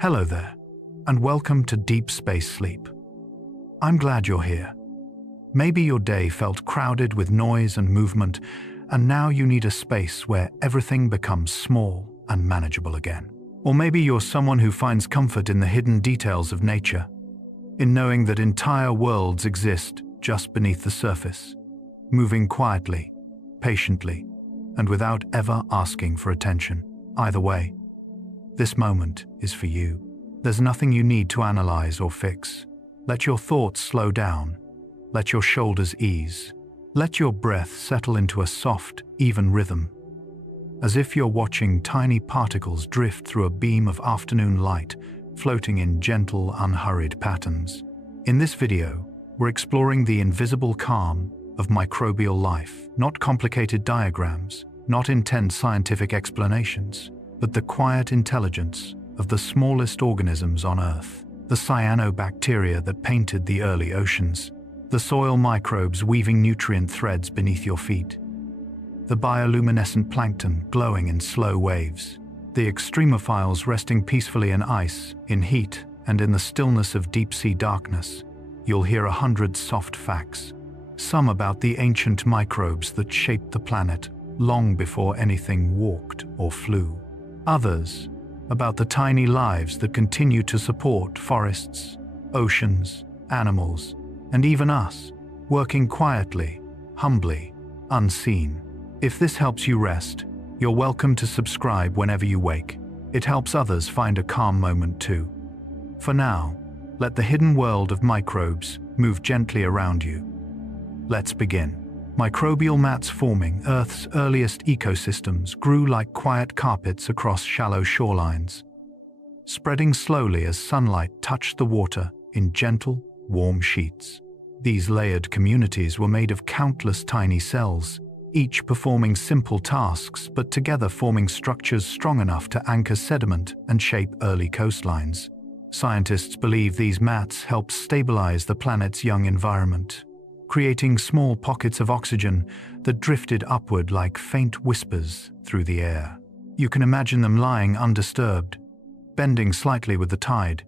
Hello there, and welcome to Deep Space Sleep. I'm glad you're here. Maybe your day felt crowded with noise and movement, and now you need a space where everything becomes small and manageable again. Or maybe you're someone who finds comfort in the hidden details of nature, in knowing that entire worlds exist just beneath the surface, moving quietly, patiently, and without ever asking for attention. Either way, this moment is for you. There's nothing you need to analyze or fix. Let your thoughts slow down. Let your shoulders ease. Let your breath settle into a soft, even rhythm, as if you're watching tiny particles drift through a beam of afternoon light, floating in gentle, unhurried patterns. In this video, we're exploring the invisible calm of microbial life, not complicated diagrams, not intense scientific explanations, but the quiet intelligence of the smallest organisms on Earth, the cyanobacteria that painted the early oceans, the soil microbes weaving nutrient threads beneath your feet, the bioluminescent plankton glowing in slow waves, the extremophiles resting peacefully in ice, in heat, and in the stillness of deep-sea darkness. You'll hear 100 soft facts, some about the ancient microbes that shaped the planet long before anything walked or flew. Others about the tiny lives that continue to support forests, oceans, animals, and even us, working quietly, humbly, unseen. If this helps you rest, you're welcome to subscribe whenever you wake. It helps others find a calm moment too. For now, let the hidden world of microbes move gently around you. Let's begin. Microbial mats forming Earth's earliest ecosystems grew like quiet carpets across shallow shorelines, spreading slowly as sunlight touched the water in gentle, warm sheets. These layered communities were made of countless tiny cells, each performing simple tasks but together forming structures strong enough to anchor sediment and shape early coastlines. Scientists believe these mats helped stabilize the planet's young environment, creating small pockets of oxygen that drifted upward like faint whispers through the air. You can imagine them lying undisturbed, bending slightly with the tide,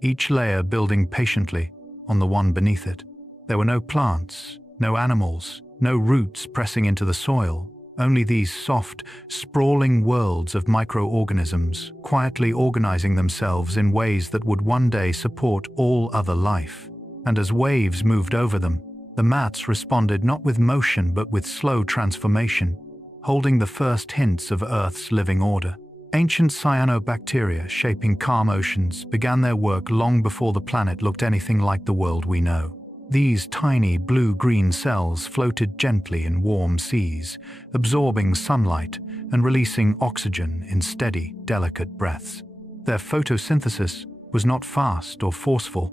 each layer building patiently on the one beneath it. There were no plants, no animals, no roots pressing into the soil, only these soft, sprawling worlds of microorganisms quietly organizing themselves in ways that would one day support all other life. And as waves moved over them, the mats responded not with motion but with slow transformation, holding the first hints of Earth's living order. Ancient cyanobacteria shaping calm oceans began their work long before the planet looked anything like the world we know. These tiny blue-green cells floated gently in warm seas, absorbing sunlight and releasing oxygen in steady, delicate breaths. Their photosynthesis was not fast or forceful.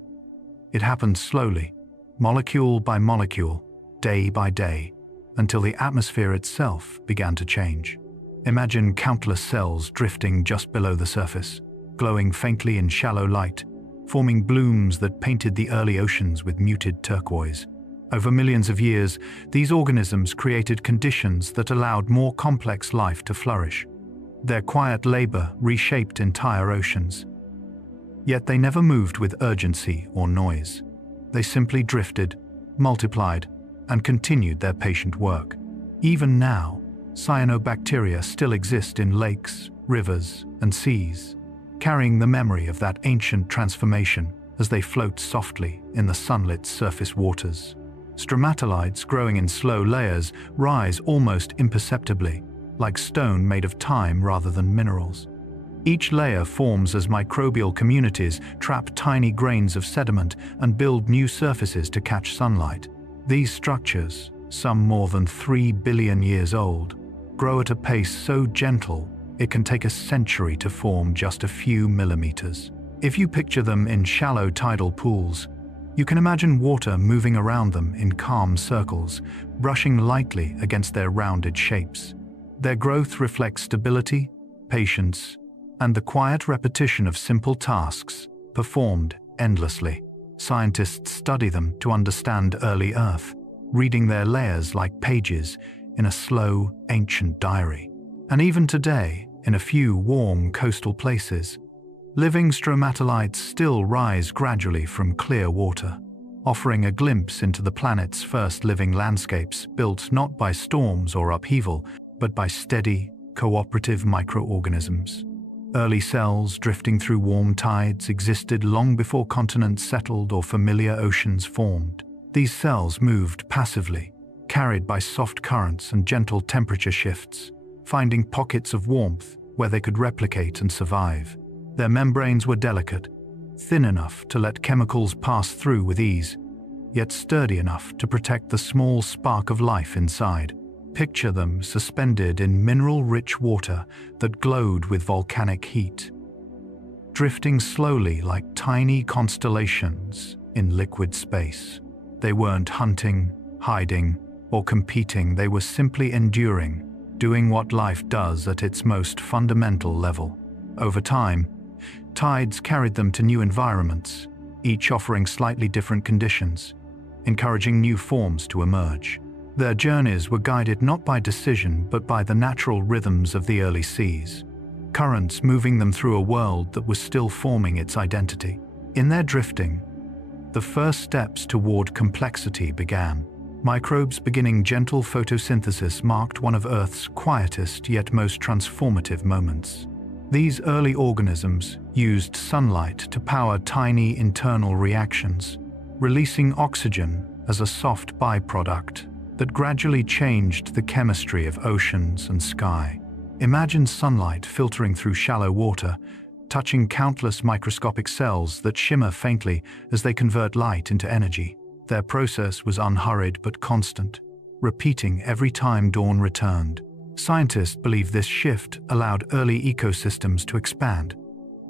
It happened slowly, molecule by molecule, day by day, until the atmosphere itself began to change. Imagine countless cells drifting just below the surface, glowing faintly in shallow light, forming blooms that painted the early oceans with muted turquoise. Over millions of years, these organisms created conditions that allowed more complex life to flourish. Their quiet labor reshaped entire oceans. Yet they never moved with urgency or noise. They simply drifted, multiplied, and continued their patient work. Even now, cyanobacteria still exist in lakes, rivers, and seas, carrying the memory of that ancient transformation as they float softly in the sunlit surface waters. Stromatolites growing in slow layers rise almost imperceptibly, like stone made of time rather than minerals. Each layer forms as microbial communities trap tiny grains of sediment and build new surfaces to catch sunlight. These structures, some more than 3 billion years old, grow at a pace so gentle it can take a century to form just a few millimeters. If you picture them in shallow tidal pools, you can imagine water moving around them in calm circles, brushing lightly against their rounded shapes. Their growth reflects stability, patience, and the quiet repetition of simple tasks performed endlessly. Scientists study them to understand early Earth, reading their layers like pages in a slow, ancient diary. And even today, in a few warm coastal places, Living stromatolites still rise gradually from clear water, offering a glimpse into the planet's first living landscapes built not by storms or upheaval, but by steady, cooperative microorganisms. Early cells drifting through warm tides existed long before continents settled or familiar oceans formed. These cells moved passively, carried by soft currents and gentle temperature shifts, finding pockets of warmth where they could replicate and survive. Their membranes were delicate, thin enough to let chemicals pass through with ease, yet sturdy enough to protect the small spark of life inside. Picture them suspended in mineral-rich water that glowed with volcanic heat, drifting slowly like tiny constellations in liquid space. They weren't hunting, hiding, or competing. They were simply enduring, doing what life does at its most fundamental level. Over time, tides carried them to new environments, each offering slightly different conditions, encouraging new forms to emerge. Their journeys were guided not by decision but by the natural rhythms of the early seas, currents moving them through a world that was still forming its identity. In their drifting, the first steps toward complexity began. Microbes beginning gentle photosynthesis marked one of Earth's quietest yet most transformative moments. These early organisms used sunlight to power tiny internal reactions, releasing oxygen as a soft byproduct that gradually changed the chemistry of oceans and sky. Imagine sunlight filtering through shallow water, touching countless microscopic cells that shimmer faintly as they convert light into energy. Their process was unhurried but constant, repeating every time dawn returned. Scientists believe this shift allowed early ecosystems to expand,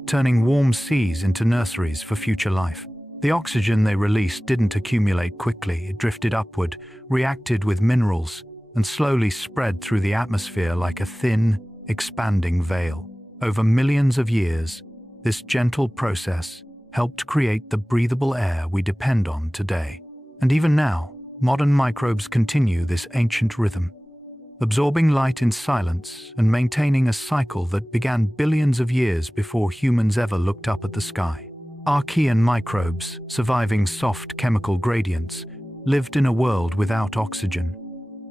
turning warm seas into nurseries for future life. The oxygen they released didn't accumulate quickly. It drifted upward, reacted with minerals, and slowly spread through the atmosphere like a thin, expanding veil. Over millions of years, this gentle process helped create the breathable air we depend on today. And even now, modern microbes continue this ancient rhythm, absorbing light in silence and maintaining a cycle that began billions of years before humans ever looked up at the sky. Archean microbes, surviving soft chemical gradients, lived in a world without oxygen,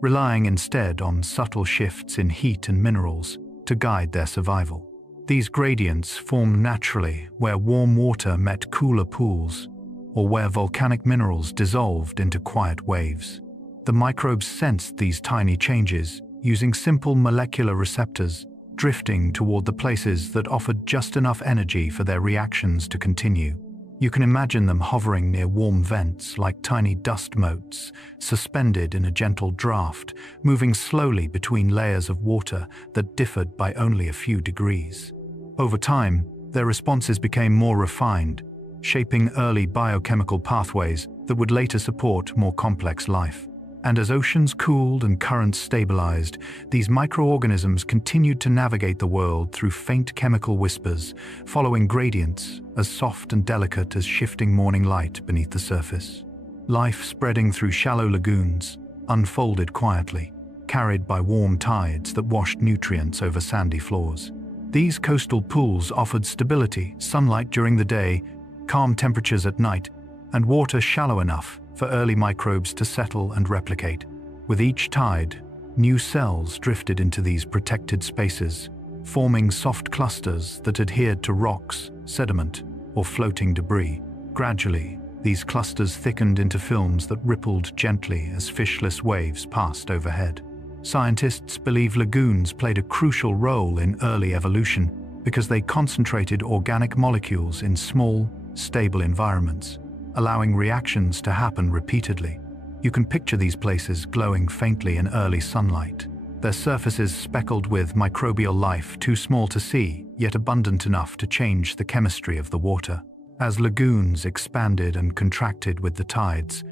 relying instead on subtle shifts in heat and minerals to guide their survival. These gradients formed naturally where warm water met cooler pools, or where volcanic minerals dissolved into quiet waves. The microbes sensed these tiny changes using simple molecular receptors, drifting toward the places that offered just enough energy for their reactions to continue. You can imagine them hovering near warm vents like tiny dust motes, suspended in a gentle draft, moving slowly between layers of water that differed by only a few degrees. Over time, their responses became more refined, shaping early biochemical pathways that would later support more complex life. And as oceans cooled and currents stabilized, these microorganisms continued to navigate the world through faint chemical whispers, following gradients as soft and delicate as shifting morning light beneath the surface. Life spreading through shallow lagoons, unfolded quietly, carried by warm tides that washed nutrients over sandy floors. These coastal pools offered stability, sunlight during the day, calm temperatures at night, and water shallow enough for early microbes to settle and replicate. With each tide, new cells drifted into these protected spaces, forming soft clusters that adhered to rocks, sediment, or floating debris. Gradually, these clusters thickened into films that rippled gently as fishless waves passed overhead. Scientists believe lagoons played a crucial role in early evolution because they concentrated organic molecules in small, stable environments, allowing reactions to happen repeatedly. You can picture these places glowing faintly in early sunlight, their surfaces speckled with microbial life too small to see, yet abundant enough to change the chemistry of the water. As lagoons expanded and contracted with the tides,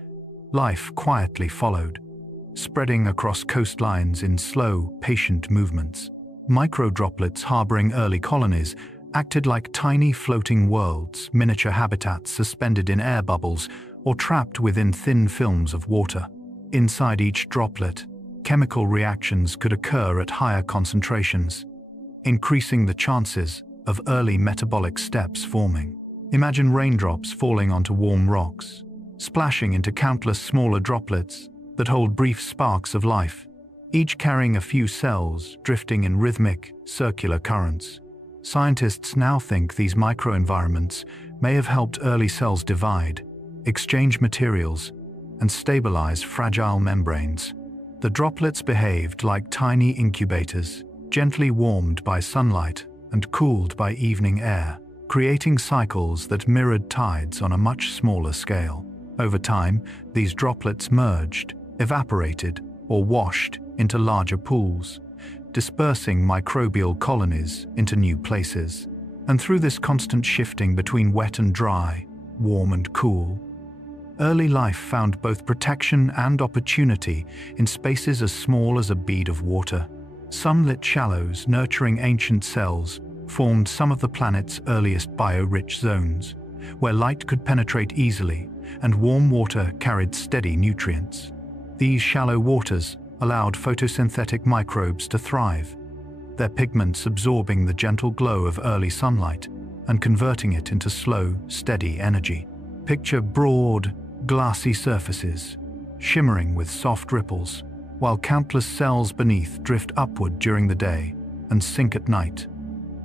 life quietly followed, spreading across coastlines in slow, patient movements. Microdroplets harboring early colonies acted like tiny floating worlds, miniature habitats suspended in air bubbles or trapped within thin films of water. Inside each droplet, chemical reactions could occur at higher concentrations, increasing the chances of early metabolic steps forming. Imagine raindrops falling onto warm rocks, splashing into countless smaller droplets that hold brief sparks of life, each carrying a few cells drifting in rhythmic, circular currents. Scientists now think these microenvironments may have helped early cells divide, exchange materials, and stabilize fragile membranes. The droplets behaved like tiny incubators, gently warmed by sunlight and cooled by evening air, creating cycles that mirrored tides on a much smaller scale. Over time, these droplets merged, evaporated, or washed into larger pools, dispersing microbial colonies into new places. And through this constant shifting between wet and dry, warm and cool, early life found both protection and opportunity in spaces as small as a bead of water. Sunlit shallows nurturing ancient cells formed some of the planet's earliest bio-rich zones, where light could penetrate easily and warm water carried steady nutrients. These shallow waters allowed photosynthetic microbes to thrive, their pigments absorbing the gentle glow of early sunlight and converting it into slow, steady energy. Picture broad, glassy surfaces, shimmering with soft ripples, while countless cells beneath drift upward during the day and sink at night,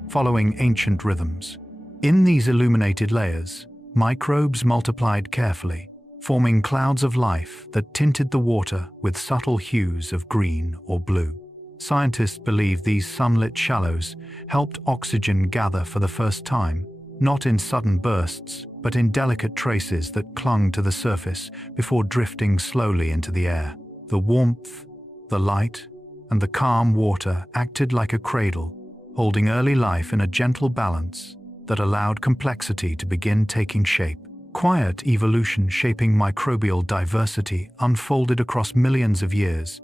following ancient rhythms. In these illuminated layers, microbes multiplied carefully, forming clouds of life that tinted the water with subtle hues of green or blue. Scientists believe these sunlit shallows helped oxygen gather for the first time, not in sudden bursts, but in delicate traces that clung to the surface before drifting slowly into the air. The warmth, the light, and the calm water acted like a cradle, holding early life in a gentle balance that allowed complexity to begin taking shape. Quiet evolution shaping microbial diversity unfolded across millions of years,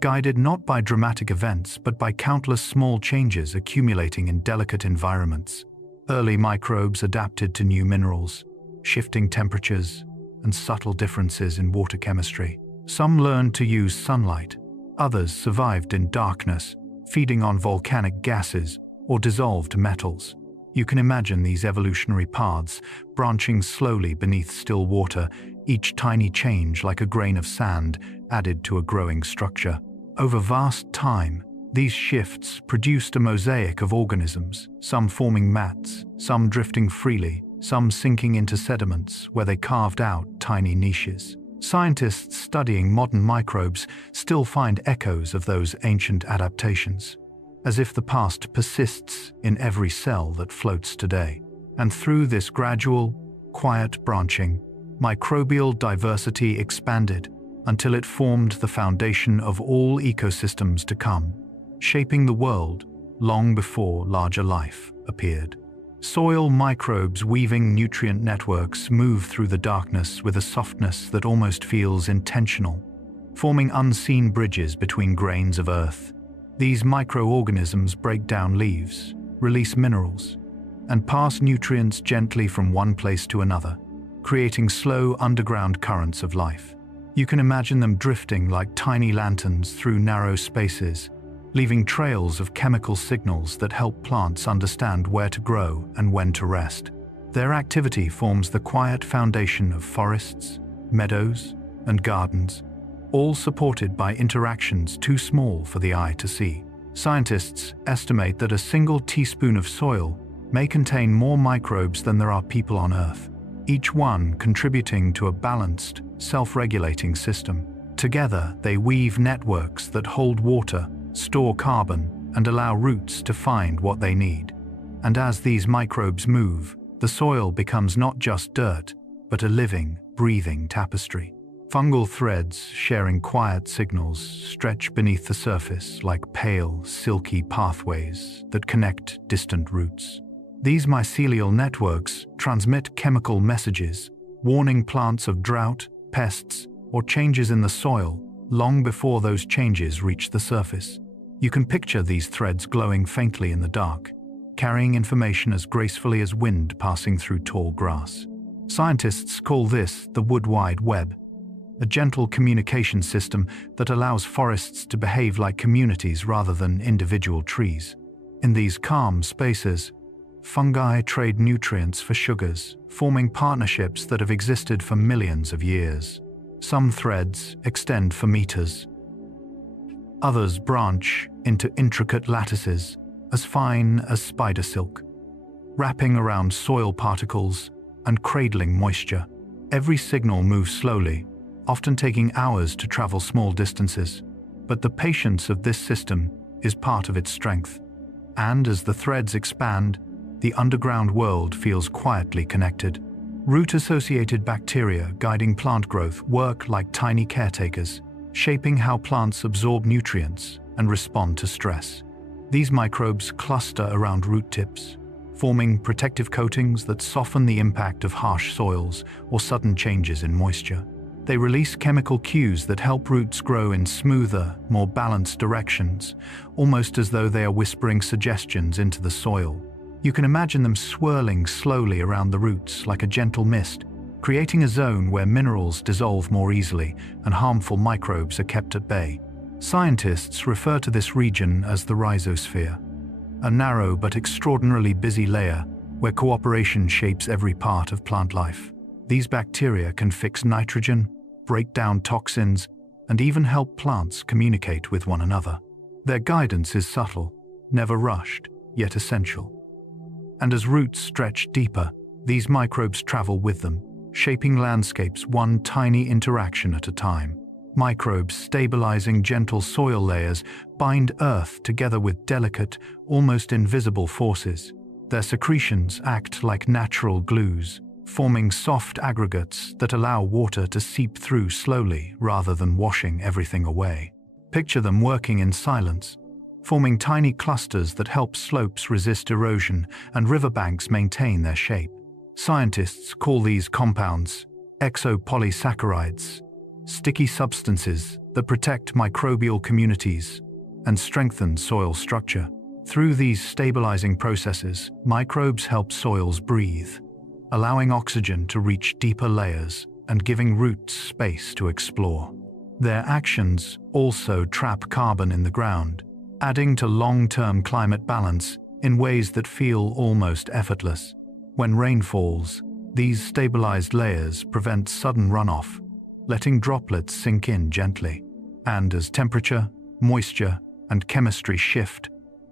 guided not by dramatic events but by countless small changes accumulating in delicate environments. Early microbes adapted to new minerals, shifting temperatures, and subtle differences in water chemistry. Some learned to use sunlight, others survived in darkness, feeding on volcanic gases or dissolved metals. You can imagine these evolutionary paths branching slowly beneath still water, each tiny change like a grain of sand added to a growing structure. Over vast time, these shifts produced a mosaic of organisms, some forming mats, some drifting freely, some sinking into sediments where they carved out tiny niches. Scientists studying modern microbes still find echoes of those ancient adaptations, as if the past persists in every cell that floats today. And through this gradual, quiet branching, microbial diversity expanded until it formed the foundation of all ecosystems to come, shaping the world long before larger life appeared. Soil microbes weaving nutrient networks move through the darkness with a softness that almost feels intentional, forming unseen bridges between grains of earth. These microorganisms break down leaves, release minerals, and pass nutrients gently from one place to another, creating slow underground currents of life. You can imagine them drifting like tiny lanterns through narrow spaces, leaving trails of chemical signals that help plants understand where to grow and when to rest. Their activity forms the quiet foundation of forests, meadows, and gardens, all supported by interactions too small for the eye to see. Scientists estimate that a single teaspoon of soil may contain more microbes than there are people on Earth, each one contributing to a balanced, self-regulating system. Together, they weave networks that hold water, store carbon, and allow roots to find what they need. And as these microbes move, the soil becomes not just dirt, but a living, breathing tapestry. Fungal threads sharing quiet signals stretch beneath the surface like pale, silky pathways that connect distant roots. These mycelial networks transmit chemical messages, warning plants of drought, pests, or changes in the soil long before those changes reach the surface. You can picture these threads glowing faintly in the dark, carrying information as gracefully as wind passing through tall grass. Scientists call this the wood wide web, a gentle communication system that allows forests to behave like communities rather than individual trees. In these calm spaces, fungi trade nutrients for sugars, forming partnerships that have existed for millions of years. Some threads extend for meters. Others branch into intricate lattices, as fine as spider silk, wrapping around soil particles and cradling moisture. Every signal moves slowly, often taking hours to travel small distances. But the patience of this system is part of its strength. And as the threads expand, the underground world feels quietly connected. Root-associated bacteria guiding plant growth work like tiny caretakers, shaping how plants absorb nutrients and respond to stress. These microbes cluster around root tips, forming protective coatings that soften the impact of harsh soils or sudden changes in moisture. They release chemical cues that help roots grow in smoother, more balanced directions, almost as though they are whispering suggestions into the soil. You can imagine them swirling slowly around the roots like a gentle mist, creating a zone where minerals dissolve more easily and harmful microbes are kept at bay. Scientists refer to this region as the rhizosphere, a narrow but extraordinarily busy layer where cooperation shapes every part of plant life. These bacteria can fix nitrogen, break down toxins, and even help plants communicate with one another. Their guidance is subtle, never rushed, yet essential. And as roots stretch deeper, these microbes travel with them, shaping landscapes one tiny interaction at a time. Microbes stabilizing gentle soil layers bind earth together with delicate, almost invisible forces. Their secretions act like natural glues, forming soft aggregates that allow water to seep through slowly rather than washing everything away. Picture them working in silence, forming tiny clusters that help slopes resist erosion and riverbanks maintain their shape. Scientists call these compounds exopolysaccharides, sticky substances that protect microbial communities and strengthen soil structure. Through these stabilizing processes, microbes help soils breathe, allowing oxygen to reach deeper layers and giving roots space to explore. Their actions also trap carbon in the ground, adding to long-term climate balance in ways that feel almost effortless. When rain falls, these stabilized layers prevent sudden runoff, letting droplets sink in gently. And as temperature, moisture, and chemistry shift,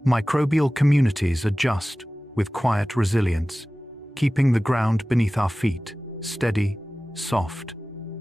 microbial communities adjust with quiet resilience, keeping the ground beneath our feet steady, soft,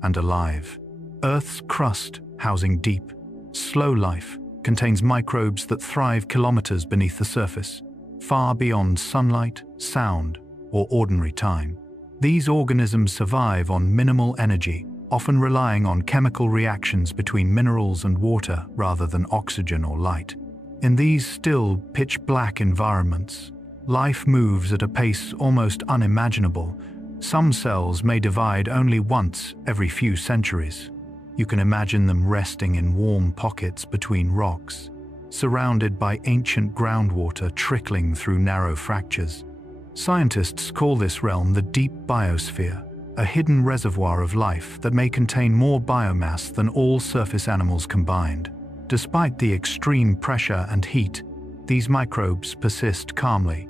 and alive. Earth's crust, housing deep, slow life, contains microbes that thrive kilometers beneath the surface, far beyond sunlight, sound, or ordinary time. These organisms survive on minimal energy, often relying on chemical reactions between minerals and water rather than oxygen or light. In these still, pitch-black environments, life moves at a pace almost unimaginable. Some cells may divide only once every few centuries. You can imagine them resting in warm pockets between rocks, surrounded by ancient groundwater trickling through narrow fractures. Scientists call this realm the deep biosphere, a hidden reservoir of life that may contain more biomass than all surface animals combined. Despite the extreme pressure and heat, these microbes persist calmly,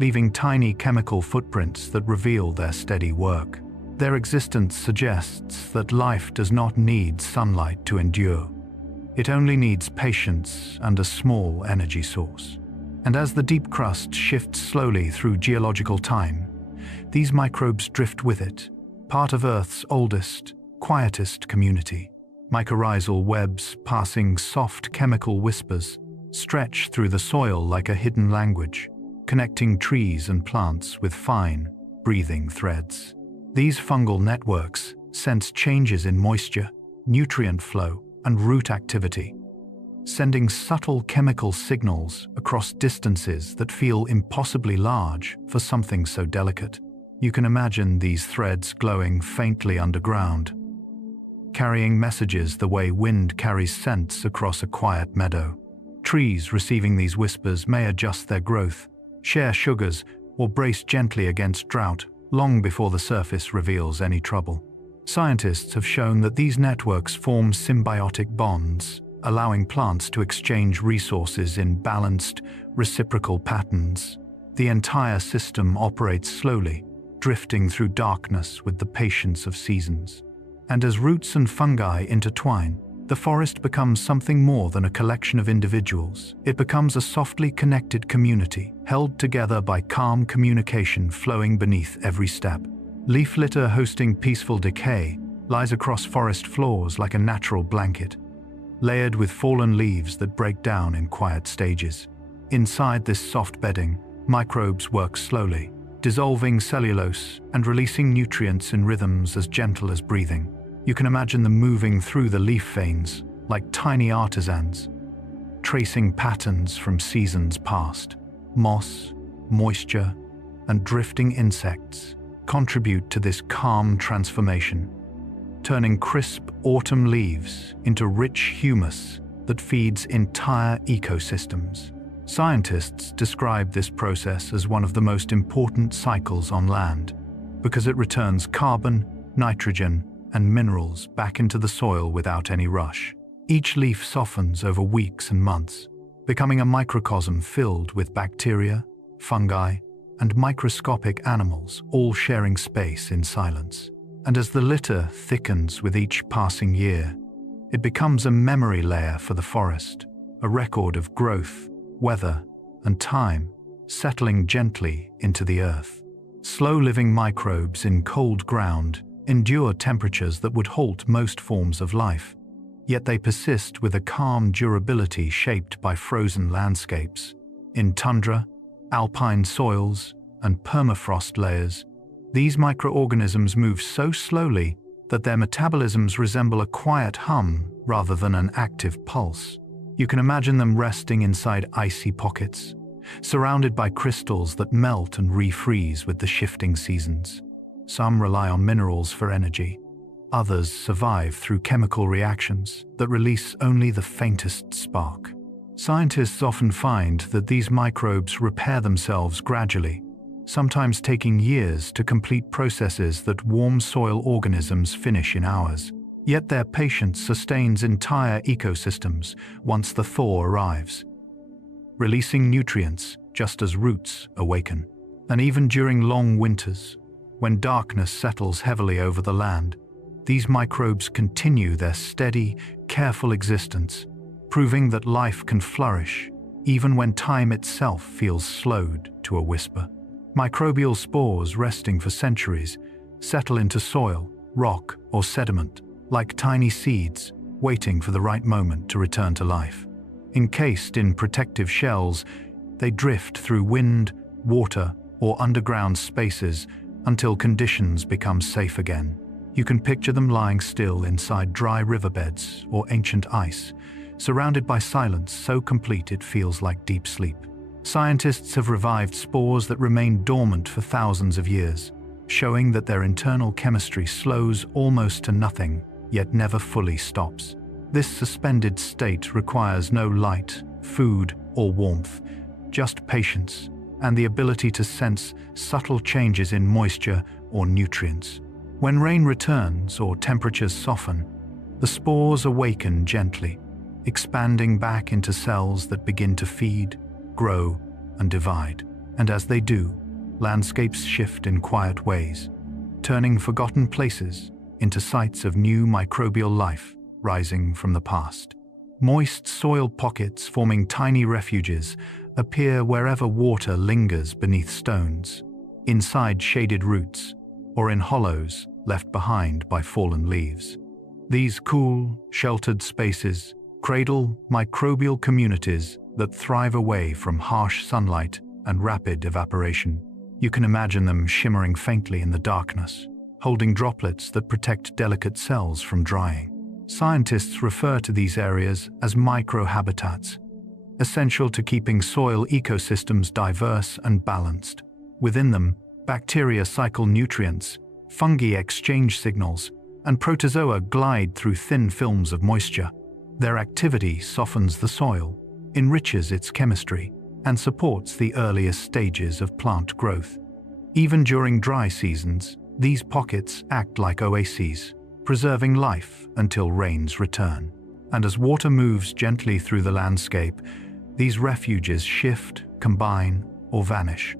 leaving tiny chemical footprints that reveal their steady work. Their existence suggests that life does not need sunlight to endure. It only needs patience and a small energy source. And as the deep crust shifts slowly through geological time, these microbes drift with it, part of Earth's oldest, quietest community. Mycorrhizal webs passing soft chemical whispers stretch through the soil like a hidden language, connecting trees and plants with fine, breathing threads. These fungal networks sense changes in moisture, nutrient flow, and root activity, sending subtle chemical signals across distances that feel impossibly large for something so delicate. You can imagine these threads glowing faintly underground, carrying messages the way wind carries scents across a quiet meadow. Trees receiving these whispers may adjust their growth, share sugars, or brace gently against drought long before the surface reveals any trouble. Scientists have shown that these networks form symbiotic bonds, allowing plants to exchange resources in balanced, reciprocal patterns. The entire system operates slowly, drifting through darkness with the patience of seasons. And as roots and fungi intertwine, the forest becomes something more than a collection of individuals. It becomes a softly connected community, held together by calm communication flowing beneath every step. Leaf litter hosting peaceful decay lies across forest floors like a natural blanket, layered with fallen leaves that break down in quiet stages. Inside this soft bedding, microbes work slowly, dissolving cellulose and releasing nutrients in rhythms as gentle as breathing. You can imagine them moving through the leaf veins like tiny artisans, tracing patterns from seasons past. Moss, moisture, and drifting insects contribute to this calm transformation, turning crisp autumn leaves into rich humus that feeds entire ecosystems. Scientists describe this process as one of the most important cycles on land because it returns carbon, nitrogen, and minerals back into the soil without any rush. Each leaf softens over weeks and months, becoming a microcosm filled with bacteria, fungi, and microscopic animals, all sharing space in silence. And as the litter thickens with each passing year, it becomes a memory layer for the forest, a record of growth, weather, and time, settling gently into the earth. Slow-living microbes in cold ground endure temperatures that would halt most forms of life, yet they persist with a calm durability shaped by frozen landscapes. In tundra, alpine soils, and permafrost layers, these microorganisms move so slowly that their metabolisms resemble a quiet hum rather than an active pulse. You can imagine them resting inside icy pockets, surrounded by crystals that melt and refreeze with the shifting seasons. Some rely on minerals for energy. Others survive through chemical reactions that release only the faintest spark. Scientists often find that these microbes repair themselves gradually, sometimes taking years to complete processes that warm soil organisms finish in hours. Yet their patience sustains entire ecosystems once the thaw arrives, releasing nutrients just as roots awaken. And even during long winters, when darkness settles heavily over the land, these microbes continue their steady, careful existence, proving that life can flourish even when time itself feels slowed to a whisper. Microbial spores resting for centuries settle into soil, rock, or sediment, like tiny seeds waiting for the right moment to return to life. Encased in protective shells, they drift through wind, water, or underground spaces until conditions become safe again. You can picture them lying still inside dry riverbeds or ancient ice, surrounded by silence so complete it feels like deep sleep. Scientists have revived spores that remain dormant for thousands of years, showing that their internal chemistry slows almost to nothing, yet never fully stops. This suspended state requires no light, food, or warmth, just patience and the ability to sense subtle changes in moisture or nutrients. When rain returns or temperatures soften, the spores awaken gently, expanding back into cells that begin to feed, grow, and divide. And as they do, landscapes shift in quiet ways, turning forgotten places into sites of new microbial life rising from the past. Moist soil pockets forming tiny refuges appear wherever water lingers beneath stones, inside shaded roots, or in hollows left behind by fallen leaves. These cool, sheltered spaces cradle microbial communities that thrive away from harsh sunlight and rapid evaporation. You can imagine them shimmering faintly in the darkness, holding droplets that protect delicate cells from drying. Scientists refer to these areas as microhabitats, essential to keeping soil ecosystems diverse and balanced. Within them, bacteria cycle nutrients, fungi exchange signals, and protozoa glide through thin films of moisture. Their activity softens the soil, enriches its chemistry, and supports the earliest stages of plant growth. Even during dry seasons, these pockets act like oases, preserving life until rains return. And as water moves gently through the landscape, these refuges shift, combine, or vanish,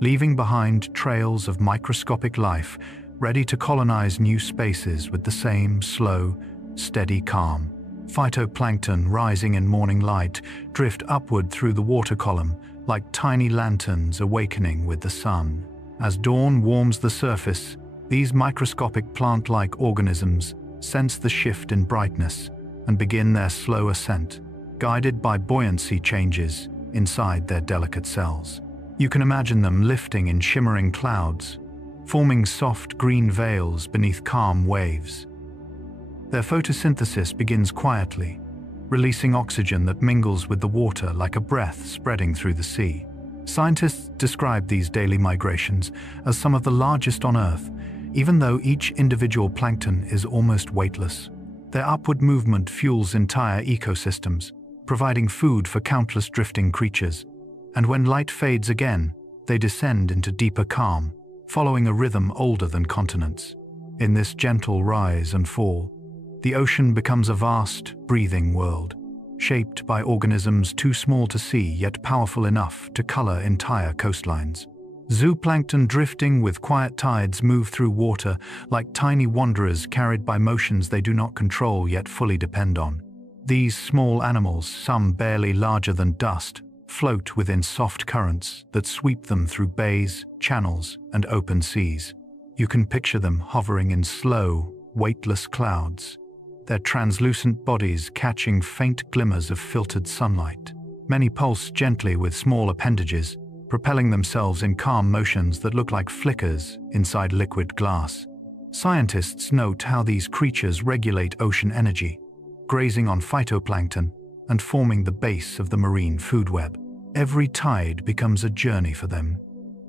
leaving behind trails of microscopic life ready to colonize new spaces with the same slow, steady calm. Phytoplankton rising in morning light drift upward through the water column like tiny lanterns awakening with the sun. As dawn warms the surface, these microscopic plant-like organisms sense the shift in brightness and begin their slow ascent, guided by buoyancy changes inside their delicate cells. You can imagine them lifting in shimmering clouds, forming soft green veils beneath calm waves. Their photosynthesis begins quietly, releasing oxygen that mingles with the water like a breath spreading through the sea. Scientists describe these daily migrations as some of the largest on Earth, even though each individual plankton is almost weightless. Their upward movement fuels entire ecosystems, providing food for countless drifting creatures. And when light fades again, they descend into deeper calm, following a rhythm older than continents. In this gentle rise and fall, the ocean becomes a vast, breathing world, shaped by organisms too small to see yet powerful enough to color entire coastlines. Zooplankton drifting with quiet tides move through water like tiny wanderers carried by motions they do not control yet fully depend on. These small animals, some barely larger than dust, float within soft currents that sweep them through bays, channels, and open seas. You can picture them hovering in slow, weightless clouds, their translucent bodies catching faint glimmers of filtered sunlight. Many pulse gently with small appendages, propelling themselves in calm motions that look like flickers inside liquid glass. Scientists note how these creatures regulate ocean energy, grazing on phytoplankton and forming the base of the marine food web. Every tide becomes a journey for them,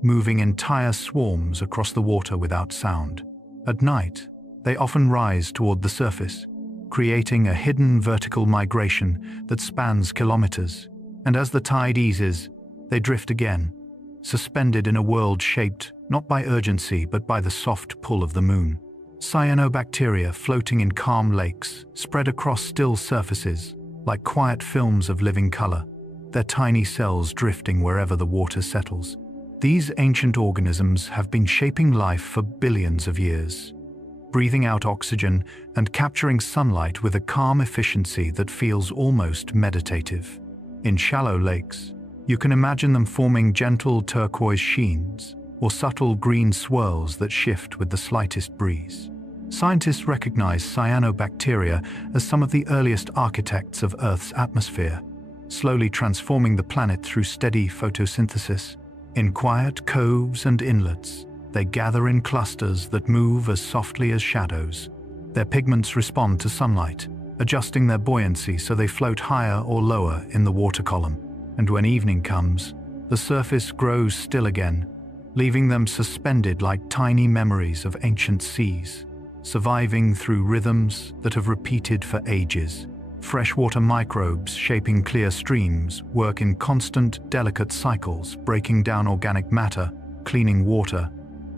moving entire swarms across the water without sound. At night, they often rise toward the surface, creating a hidden vertical migration that spans kilometers. And as the tide eases, they drift again, suspended in a world shaped not by urgency but by the soft pull of the moon. Cyanobacteria floating in calm lakes spread across still surfaces like quiet films of living color, their tiny cells drifting wherever the water settles. These ancient organisms have been shaping life for billions of years, breathing out oxygen and capturing sunlight with a calm efficiency that feels almost meditative. In shallow lakes, you can imagine them forming gentle turquoise sheens or subtle green swirls that shift with the slightest breeze. Scientists recognize cyanobacteria as some of the earliest architects of Earth's atmosphere, slowly transforming the planet through steady photosynthesis. In quiet coves and inlets, they gather in clusters that move as softly as shadows. Their pigments respond to sunlight, adjusting their buoyancy so they float higher or lower in the water column. And when evening comes, the surface grows still again, leaving them suspended like tiny memories of ancient seas, surviving through rhythms that have repeated for ages. Freshwater microbes shaping clear streams work in constant, delicate cycles, breaking down organic matter, cleaning water,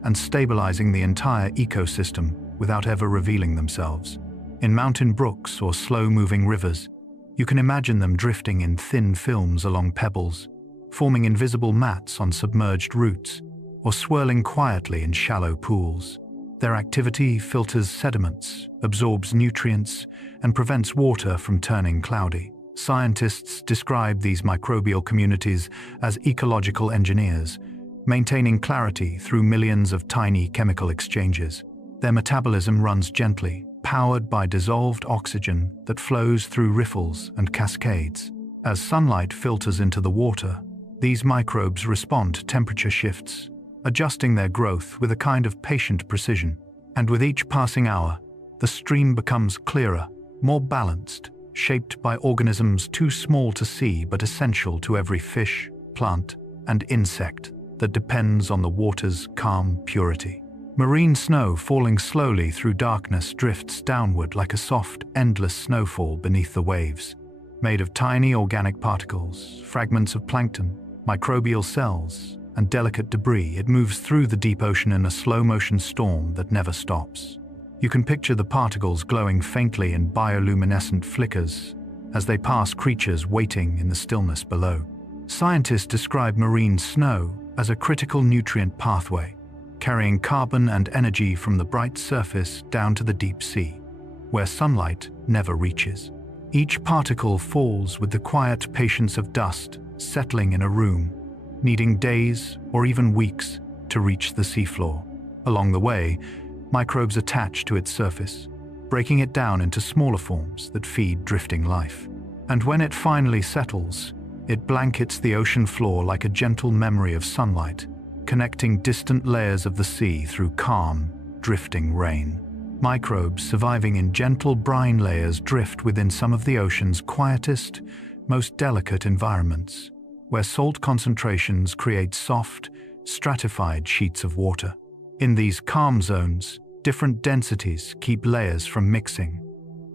and stabilizing the entire ecosystem without ever revealing themselves. In mountain brooks or slow-moving rivers, you can imagine them drifting in thin films along pebbles, forming invisible mats on submerged roots, or swirling quietly in shallow pools. Their activity filters sediments, absorbs nutrients, and prevents water from turning cloudy. Scientists describe these microbial communities as ecological engineers, maintaining clarity through millions of tiny chemical exchanges. Their metabolism runs gently, powered by dissolved oxygen that flows through riffles and cascades. As sunlight filters into the water, these microbes respond to temperature shifts, adjusting their growth with a kind of patient precision. And with each passing hour, the stream becomes clearer, more balanced, shaped by organisms too small to see but essential to every fish, plant, and insect that depends on the water's calm purity. Marine snow falling slowly through darkness drifts downward like a soft, endless snowfall beneath the waves. Made of tiny organic particles, fragments of plankton, microbial cells, and delicate debris, it moves through the deep ocean in a slow-motion storm that never stops. You can picture the particles glowing faintly in bioluminescent flickers as they pass creatures waiting in the stillness below. Scientists describe marine snow as a critical nutrient pathway, carrying carbon and energy from the bright surface down to the deep sea, where sunlight never reaches. Each particle falls with the quiet patience of dust settling in a room, needing days or even weeks to reach the seafloor. Along the way, microbes attach to its surface, breaking it down into smaller forms that feed drifting life. And when it finally settles, it blankets the ocean floor like a gentle memory of sunlight, connecting distant layers of the sea through calm, drifting rain. Microbes surviving in gentle brine layers drift within some of the ocean's quietest, most delicate environments, where salt concentrations create soft, stratified sheets of water. In these calm zones, different densities keep layers from mixing,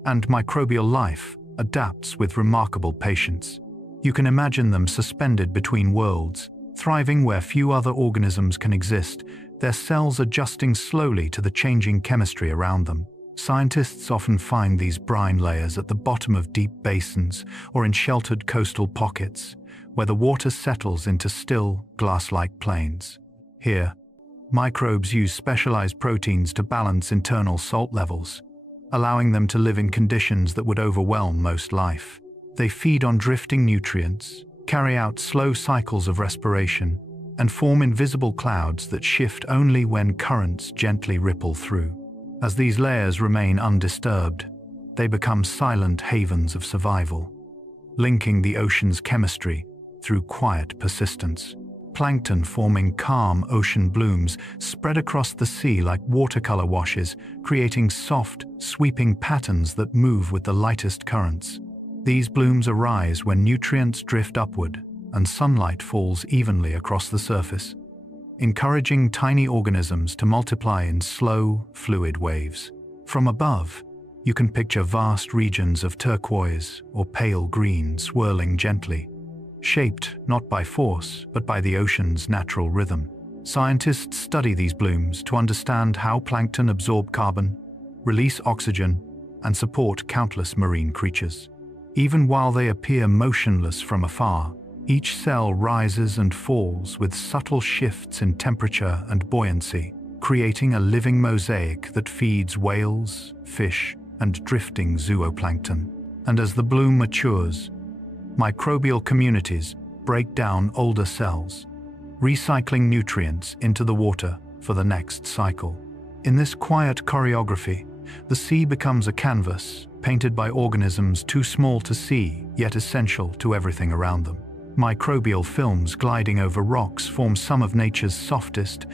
and microbial life adapts with remarkable patience. You can imagine them suspended between worlds, thriving where few other organisms can exist, their cells adjusting slowly to the changing chemistry around them. Scientists often find these brine layers at the bottom of deep basins or in sheltered coastal pockets, where the water settles into still, glass-like plains. Here, microbes use specialized proteins to balance internal salt levels, allowing them to live in conditions that would overwhelm most life. They feed on drifting nutrients, carry out slow cycles of respiration, and form invisible clouds that shift only when currents gently ripple through. As these layers remain undisturbed, they become silent havens of survival, linking the ocean's chemistry through quiet persistence. Plankton forming calm ocean blooms spread across the sea like watercolor washes, creating soft, sweeping patterns that move with the lightest currents. These blooms arise when nutrients drift upward and sunlight falls evenly across the surface, encouraging tiny organisms to multiply in slow, fluid waves. From above, you can picture vast regions of turquoise or pale green swirling gently, shaped not by force but by the ocean's natural rhythm. Scientists study these blooms to understand how plankton absorb carbon, release oxygen, and support countless marine creatures. Even while they appear motionless from afar, each cell rises and falls with subtle shifts in temperature and buoyancy, creating a living mosaic that feeds whales, fish, and drifting zooplankton. And as the bloom matures, microbial communities break down older cells, recycling nutrients into the water for the next cycle. In this quiet choreography, the sea becomes a canvas painted by organisms too small to see, yet essential to everything around them. Microbial films gliding over rocks form some of nature's softest,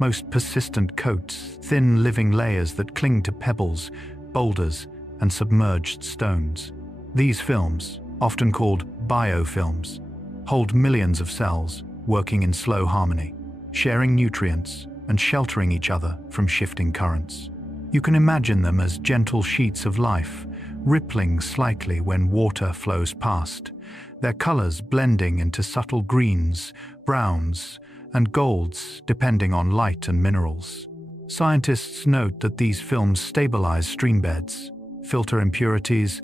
most persistent coats, thin living layers that cling to pebbles, boulders, and submerged stones. These films, often called biofilms, hold millions of cells working in slow harmony, sharing nutrients and sheltering each other from shifting currents. You can imagine them as gentle sheets of life, rippling slightly when water flows past, their colors blending into subtle greens, browns, and golds depending on light and minerals. Scientists note that these films stabilize streambeds, filter impurities,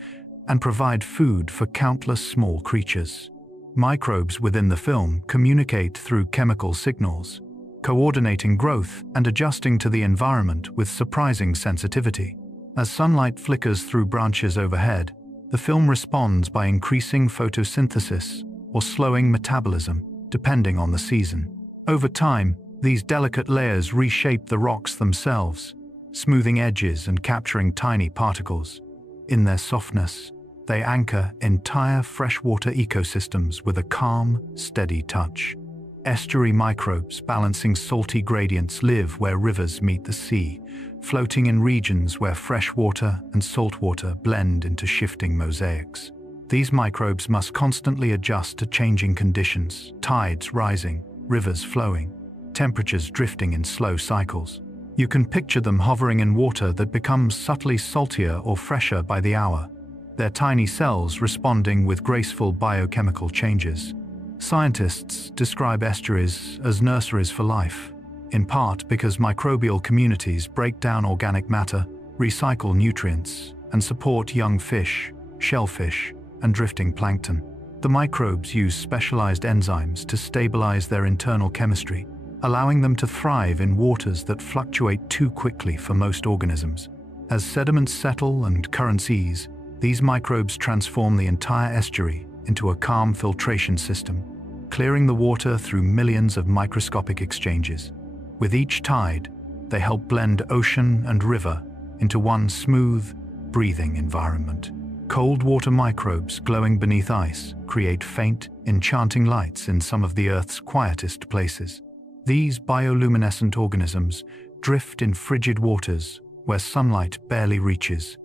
and provide food for countless small creatures. Microbes within the film communicate through chemical signals, coordinating growth and adjusting to the environment with surprising sensitivity. As sunlight flickers through branches overhead, the film responds by increasing photosynthesis or slowing metabolism, depending on the season. Over time, these delicate layers reshape the rocks themselves, smoothing edges and capturing tiny particles. In their softness, they anchor entire freshwater ecosystems with a calm, steady touch. Estuary microbes balancing salty gradients live where rivers meet the sea, floating in regions where fresh water and salt water blend into shifting mosaics. These microbes must constantly adjust to changing conditions, tides rising, rivers flowing, temperatures drifting in slow cycles. You can picture them hovering in water that becomes subtly saltier or fresher by the hour, their tiny cells responding with graceful biochemical changes. Scientists describe estuaries as nurseries for life, in part because microbial communities break down organic matter, recycle nutrients, and support young fish, shellfish, and drifting plankton. The microbes use specialized enzymes to stabilize their internal chemistry, allowing them to thrive in waters that fluctuate too quickly for most organisms. As sediments settle and currents ease, these microbes transform the entire estuary into a calm filtration system, clearing the water through millions of microscopic exchanges. With each tide, they help blend ocean and river into one smooth, breathing environment. Cold water microbes glowing beneath ice create faint, enchanting lights in some of the Earth's quietest places. These bioluminescent organisms drift in frigid waters where sunlight barely reaches.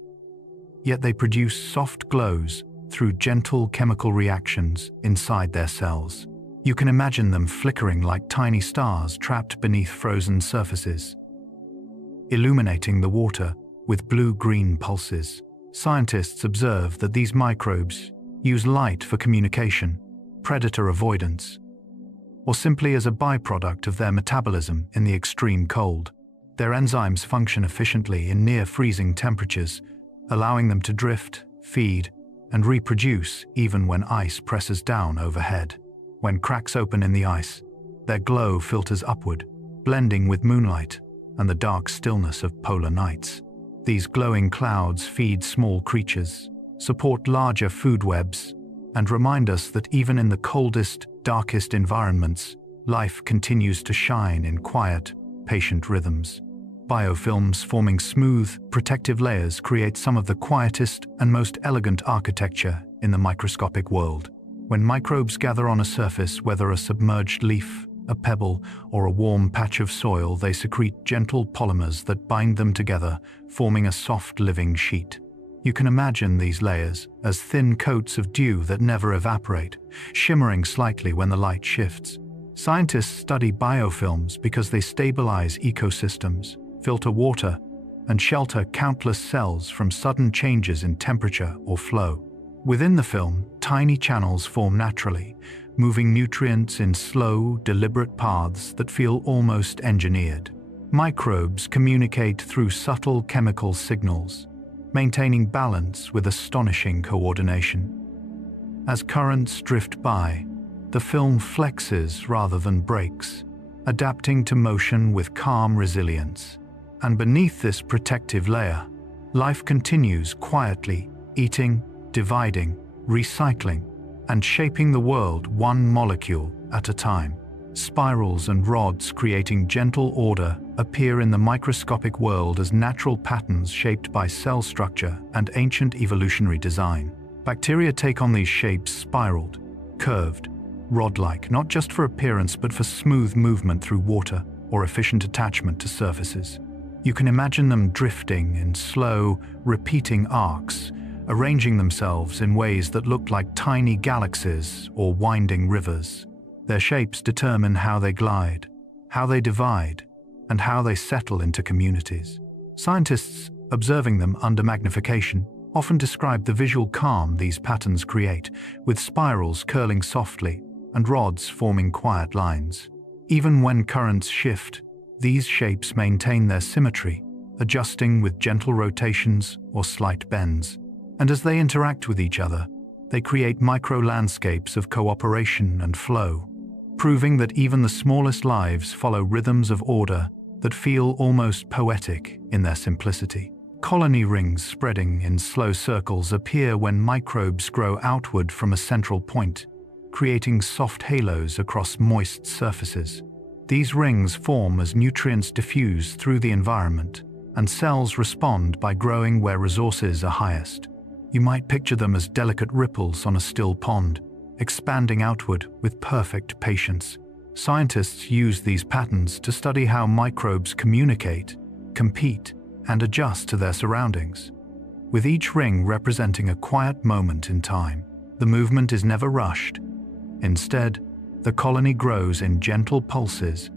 Yet they produce soft glows through gentle chemical reactions inside their cells. You can imagine them flickering like tiny stars trapped beneath frozen surfaces, illuminating the water with blue-green pulses. Scientists observe that these microbes use light for communication, predator avoidance, or simply as a byproduct of their metabolism in the extreme cold. Their enzymes function efficiently in near-freezing temperatures, allowing them to drift, feed, and reproduce even when ice presses down overhead. When cracks open in the ice, their glow filters upward, blending with moonlight and the dark stillness of polar nights. These glowing clouds feed small creatures, support larger food webs, and remind us that even in the coldest, darkest environments, life continues to shine in quiet, patient rhythms. Biofilms forming smooth, protective layers create some of the quietest and most elegant architecture in the microscopic world. When microbes gather on a surface, whether a submerged leaf, a pebble, or a warm patch of soil, they secrete gentle polymers that bind them together, forming a soft living sheet. You can imagine these layers as thin coats of dew that never evaporate, shimmering slightly when the light shifts. Scientists study biofilms because they stabilize ecosystems, filter water, and shelter countless cells from sudden changes in temperature or flow. Within the film, tiny channels form naturally, moving nutrients in slow, deliberate paths that feel almost engineered. Microbes communicate through subtle chemical signals, maintaining balance with astonishing coordination. As currents drift by, the film flexes rather than breaks, adapting to motion with calm resilience. And beneath this protective layer, life continues quietly, eating, dividing, recycling, and shaping the world one molecule at a time. Spirals and rods creating gentle order appear in the microscopic world as natural patterns shaped by cell structure and ancient evolutionary design. Bacteria take on these shapes spiraled, curved, rod-like, not just for appearance but for smooth movement through water or efficient attachment to surfaces. You can imagine them drifting in slow, repeating arcs, arranging themselves in ways that look like tiny galaxies or winding rivers. Their shapes determine how they glide, how they divide, and how they settle into communities. Scientists, observing them under magnification, often describe the visual calm these patterns create, with spirals curling softly and rods forming quiet lines. Even when currents shift, these shapes maintain their symmetry, adjusting with gentle rotations or slight bends. And as they interact with each other, they create micro-landscapes of cooperation and flow, proving that even the smallest lives follow rhythms of order that feel almost poetic in their simplicity. Colony rings spreading in slow circles appear when microbes grow outward from a central point, creating soft halos across moist surfaces. These rings form as nutrients diffuse through the environment, and cells respond by growing where resources are highest. You might picture them as delicate ripples on a still pond, expanding outward with perfect patience. Scientists use these patterns to study how microbes communicate, compete, and adjust to their surroundings. With each ring representing a quiet moment in time, the movement is never rushed. Instead, the colony grows in gentle pulses,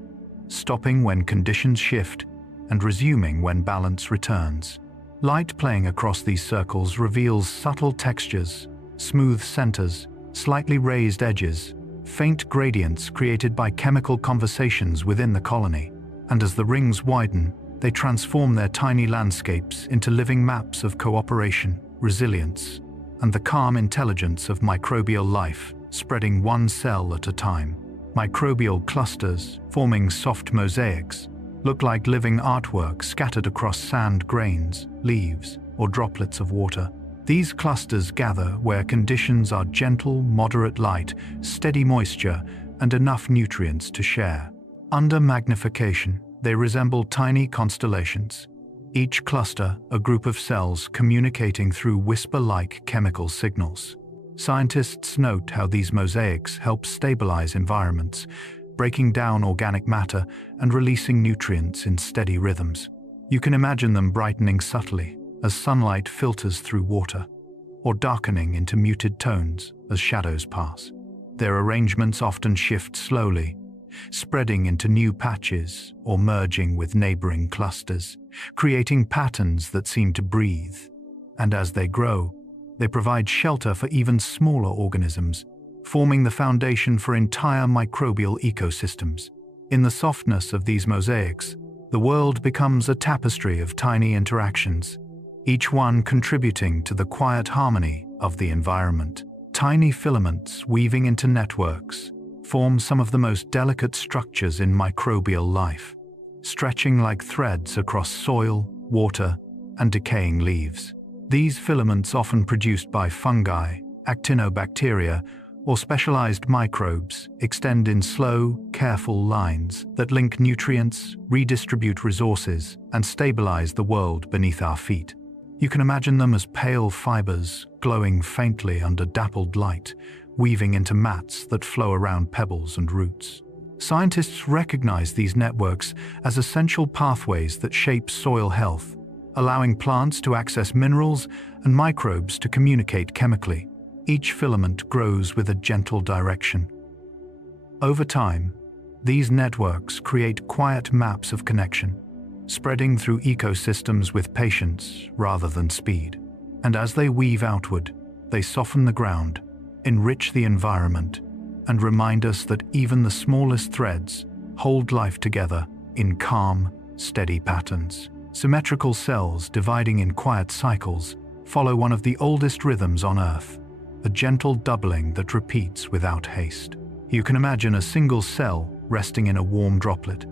stopping when conditions shift and resuming when balance returns. Light playing across these circles reveals subtle textures, smooth centers, slightly raised edges, faint gradients created by chemical conversations within the colony. And as the rings widen, they transform their tiny landscapes into living maps of cooperation, resilience, and the calm intelligence of microbial life, spreading one cell at a time. Microbial clusters, forming soft mosaics, look like living artwork scattered across sand grains, leaves, or droplets of water. These clusters gather where conditions are gentle, moderate light, steady moisture, and enough nutrients to share. Under magnification, they resemble tiny constellations. Each cluster, a group of cells communicating through whisper-like chemical signals. Scientists note how these mosaics help stabilize environments, breaking down organic matter and releasing nutrients in steady rhythms. You can imagine them brightening subtly as sunlight filters through water, or darkening into muted tones as shadows pass. Their arrangements often shift slowly, spreading into new patches or merging with neighboring clusters, creating patterns that seem to breathe. And as they grow, they provide shelter for even smaller organisms, forming the foundation for entire microbial ecosystems. In the softness of these mosaics, the world becomes a tapestry of tiny interactions, each one contributing to the quiet harmony of the environment. Tiny filaments weaving into networks form some of the most delicate structures in microbial life, stretching like threads across soil, water, and decaying leaves. These filaments, often produced by fungi, actinobacteria, or specialized microbes, extend in slow, careful lines that link nutrients, redistribute resources, and stabilize the world beneath our feet. You can imagine them as pale fibers, glowing faintly under dappled light, weaving into mats that flow around pebbles and roots. Scientists recognize these networks as essential pathways that shape soil health, allowing plants to access minerals and microbes to communicate chemically. Each filament grows with a gentle direction. Over time, these networks create quiet maps of connection, spreading through ecosystems with patience rather than speed. And as they weave outward, they soften the ground, enrich the environment, and remind us that even the smallest threads hold life together in calm, steady patterns. Symmetrical cells dividing in quiet cycles follow one of the oldest rhythms on Earth, a gentle doubling that repeats without haste. You can imagine a single cell resting in a warm droplet,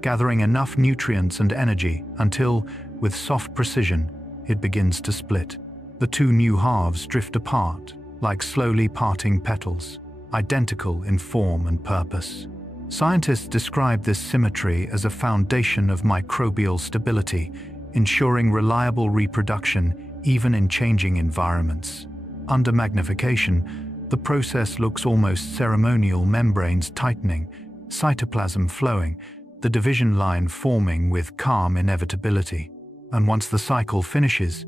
gathering enough nutrients and energy until, with soft precision, it begins to split. The two new halves drift apart, like slowly parting petals, identical in form and purpose. Scientists describe this symmetry as a foundation of microbial stability, ensuring reliable reproduction even in changing environments. Under magnification, the process looks almost ceremonial, membranes tightening, cytoplasm flowing, the division line forming with calm inevitability. And once the cycle finishes,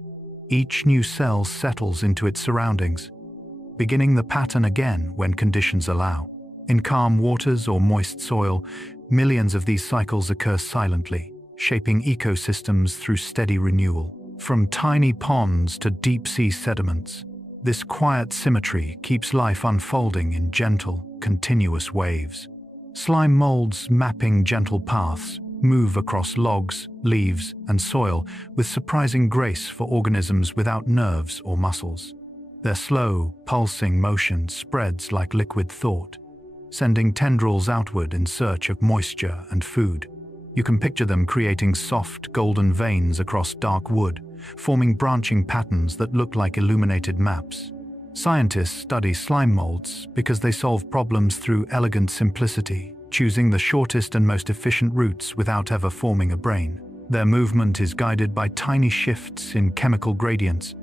each new cell settles into its surroundings, beginning the pattern again when conditions allow. In calm waters or moist soil, millions of these cycles occur silently, shaping ecosystems through steady renewal. From tiny ponds to deep-sea sediments, this quiet symmetry keeps life unfolding in gentle, continuous waves. Slime molds mapping gentle paths move across logs, leaves, and soil with surprising grace for organisms without nerves or muscles. Their slow, pulsing motion spreads like liquid thought, sending tendrils outward in search of moisture and food. You can picture them creating soft, golden veins across dark wood, forming branching patterns that look like illuminated maps. Scientists study slime molds because they solve problems through elegant simplicity, choosing the shortest and most efficient routes without ever forming a brain. Their movement is guided by tiny shifts in chemical gradients,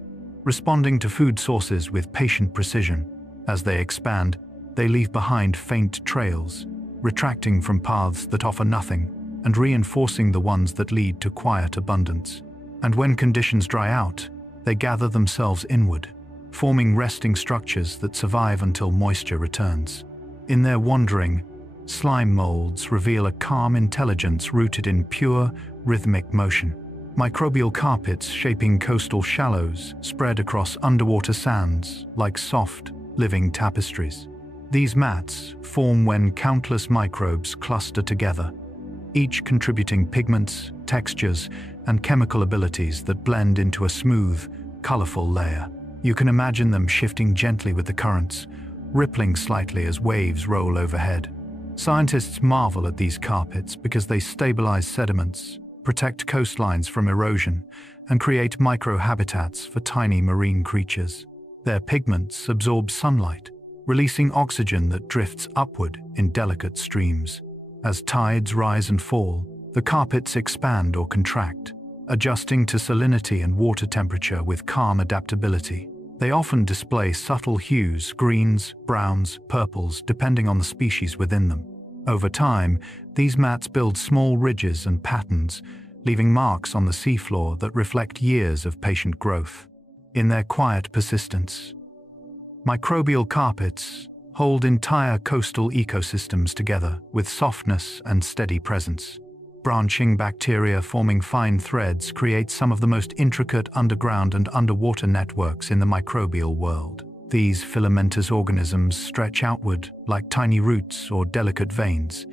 responding to food sources with patient precision. As they expand, they leave behind faint trails, retracting from paths that offer nothing and reinforcing the ones that lead to quiet abundance. And when conditions dry out, they gather themselves inward, forming resting structures that survive until moisture returns. In their wandering, slime molds reveal a calm intelligence rooted in pure, rhythmic motion. Microbial carpets shaping coastal shallows spread across underwater sands like soft, living tapestries. These mats form when countless microbes cluster together, each contributing pigments, textures, and chemical abilities that blend into a smooth, colorful layer. You can imagine them shifting gently with the currents, rippling slightly as waves roll overhead. Scientists marvel at these carpets because they stabilize sediments, protect coastlines from erosion, and create microhabitats for tiny marine creatures. Their pigments absorb sunlight, releasing oxygen that drifts upward in delicate streams. As tides rise and fall, the carpets expand or contract, adjusting to salinity and water temperature with calm adaptability. They often display subtle hues, greens, browns, purples, depending on the species within them. Over time, these mats build small ridges and patterns, leaving marks on the seafloor that reflect years of patient growth. In their quiet persistence, microbial carpets hold entire coastal ecosystems together with softness and steady presence. Branching bacteria forming fine threads create some of the most intricate underground and underwater networks in the microbial world. These filamentous organisms stretch outward like tiny roots or delicate veins,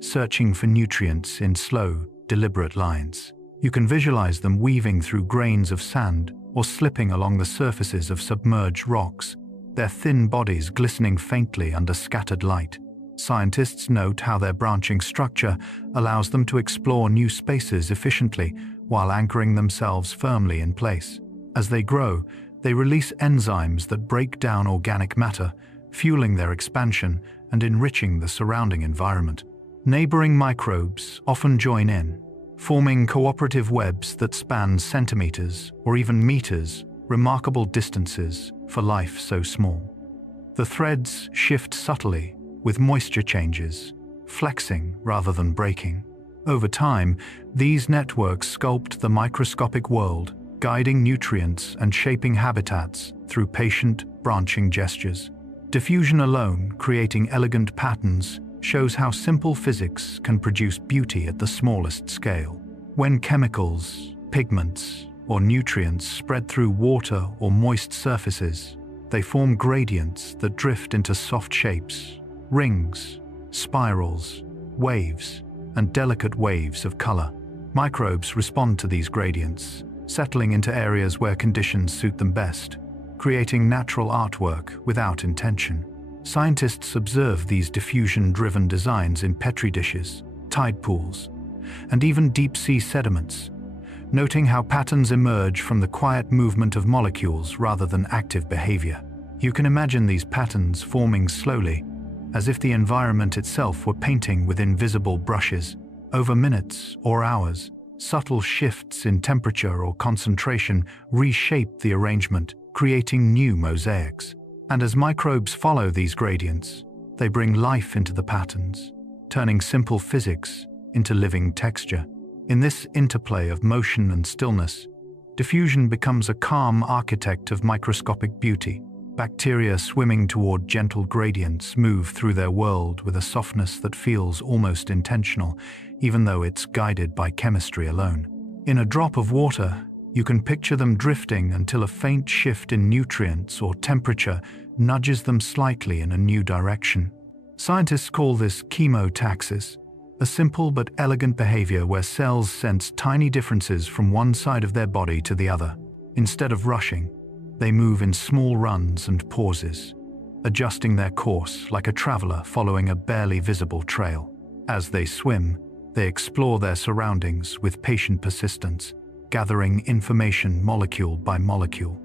searching for nutrients in slow, deliberate lines. You can visualize them weaving through grains of sand or slipping along the surfaces of submerged rocks, their thin bodies glistening faintly under scattered light. Scientists note how their branching structure allows them to explore new spaces efficiently while anchoring themselves firmly in place. As they grow, they release enzymes that break down organic matter, fueling their expansion and enriching the surrounding environment. Neighboring microbes often join in, forming cooperative webs that span centimeters or even meters, remarkable distances for life so small. The threads shift subtly, with moisture changes, flexing rather than breaking. Over time, these networks sculpt the microscopic world, guiding nutrients and shaping habitats through patient, branching gestures. Diffusion alone, creating elegant patterns, shows how simple physics can produce beauty at the smallest scale. When chemicals, pigments, or nutrients spread through water or moist surfaces, they form gradients that drift into soft shapes, rings, spirals, waves, and delicate waves of color. Microbes respond to these gradients, settling into areas where conditions suit them best, creating natural artwork without intention. Scientists observe these diffusion-driven designs in petri dishes, tide pools, and even deep-sea sediments, noting how patterns emerge from the quiet movement of molecules rather than active behavior. You can imagine these patterns forming slowly, as if the environment itself were painting with invisible brushes. Over minutes or hours, subtle shifts in temperature or concentration reshape the arrangement, creating new mosaics. And as microbes follow these gradients, they bring life into the patterns, turning simple physics into living texture. In this interplay of motion and stillness, diffusion becomes a calm architect of microscopic beauty. Bacteria swimming toward gentle gradients move through their world with a softness that feels almost intentional, even though it's guided by chemistry alone. In a drop of water, you can picture them drifting until a faint shift in nutrients or temperature nudges them slightly in a new direction. Scientists call this chemotaxis, a simple but elegant behavior where cells sense tiny differences from one side of their body to the other. Instead of rushing, they move in small runs and pauses, adjusting their course like a traveler following a barely visible trail. As they swim, they explore their surroundings with patient persistence, gathering information molecule by molecule.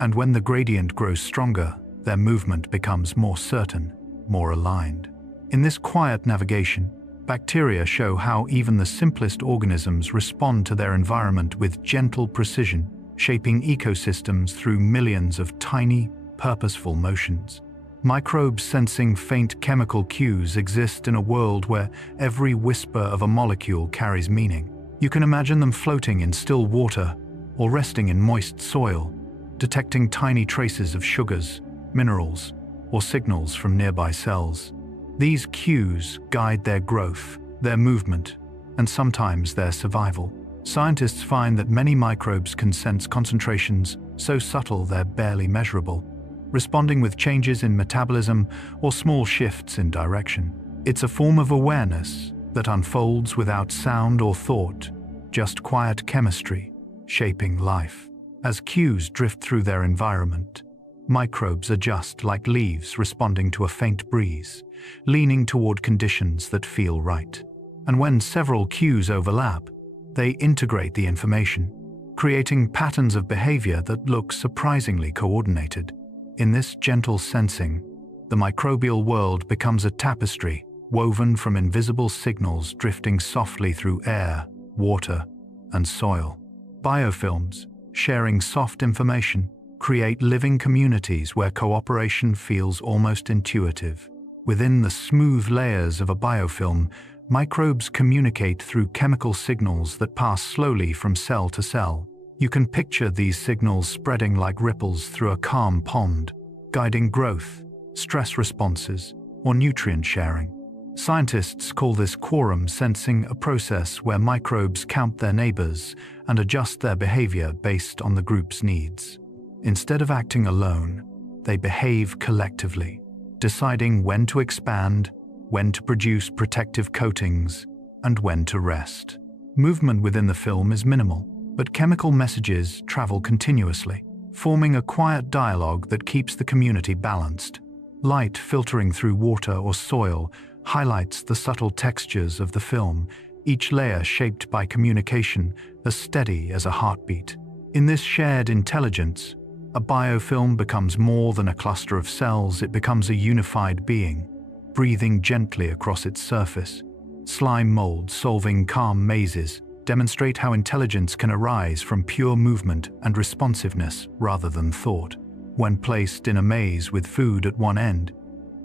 And when the gradient grows stronger, their movement becomes more certain, more aligned. In this quiet navigation, bacteria show how even the simplest organisms respond to their environment with gentle precision, shaping ecosystems through millions of tiny, purposeful motions. Microbes sensing faint chemical cues exist in a world where every whisper of a molecule carries meaning. You can imagine them floating in still water or resting in moist soil, detecting tiny traces of sugars, minerals, or signals from nearby cells. These cues guide their growth, their movement, and sometimes their survival. Scientists find that many microbes can sense concentrations so subtle they're barely measurable, responding with changes in metabolism or small shifts in direction. It's a form of awareness that unfolds without sound or thought, just quiet chemistry shaping life. As cues drift through their environment, microbes adjust like leaves responding to a faint breeze, leaning toward conditions that feel right. And when several cues overlap, they integrate the information, creating patterns of behavior that look surprisingly coordinated. In this gentle sensing, the microbial world becomes a tapestry woven from invisible signals drifting softly through air, water, and soil. Biofilms, sharing soft information, create living communities where cooperation feels almost intuitive. Within the smooth layers of a biofilm, microbes communicate through chemical signals that pass slowly from cell to cell. You can picture these signals spreading like ripples through a calm pond, guiding growth, stress responses, or nutrient sharing. Scientists call this quorum sensing, a process where microbes count their neighbors and adjust their behavior based on the group's needs. Instead of acting alone, they behave collectively, deciding when to expand, when to produce protective coatings, and when to rest. Movement within the film is minimal, but chemical messages travel continuously, forming a quiet dialogue that keeps the community balanced. Light filtering through water or soil highlights the subtle textures of the film, each layer shaped by communication as steady as a heartbeat. In this shared intelligence, a biofilm becomes more than a cluster of cells. It becomes a unified being, breathing gently across its surface. Slime molds solving calm mazes demonstrate how intelligence can arise from pure movement and responsiveness rather than thought. When placed in a maze with food at one end,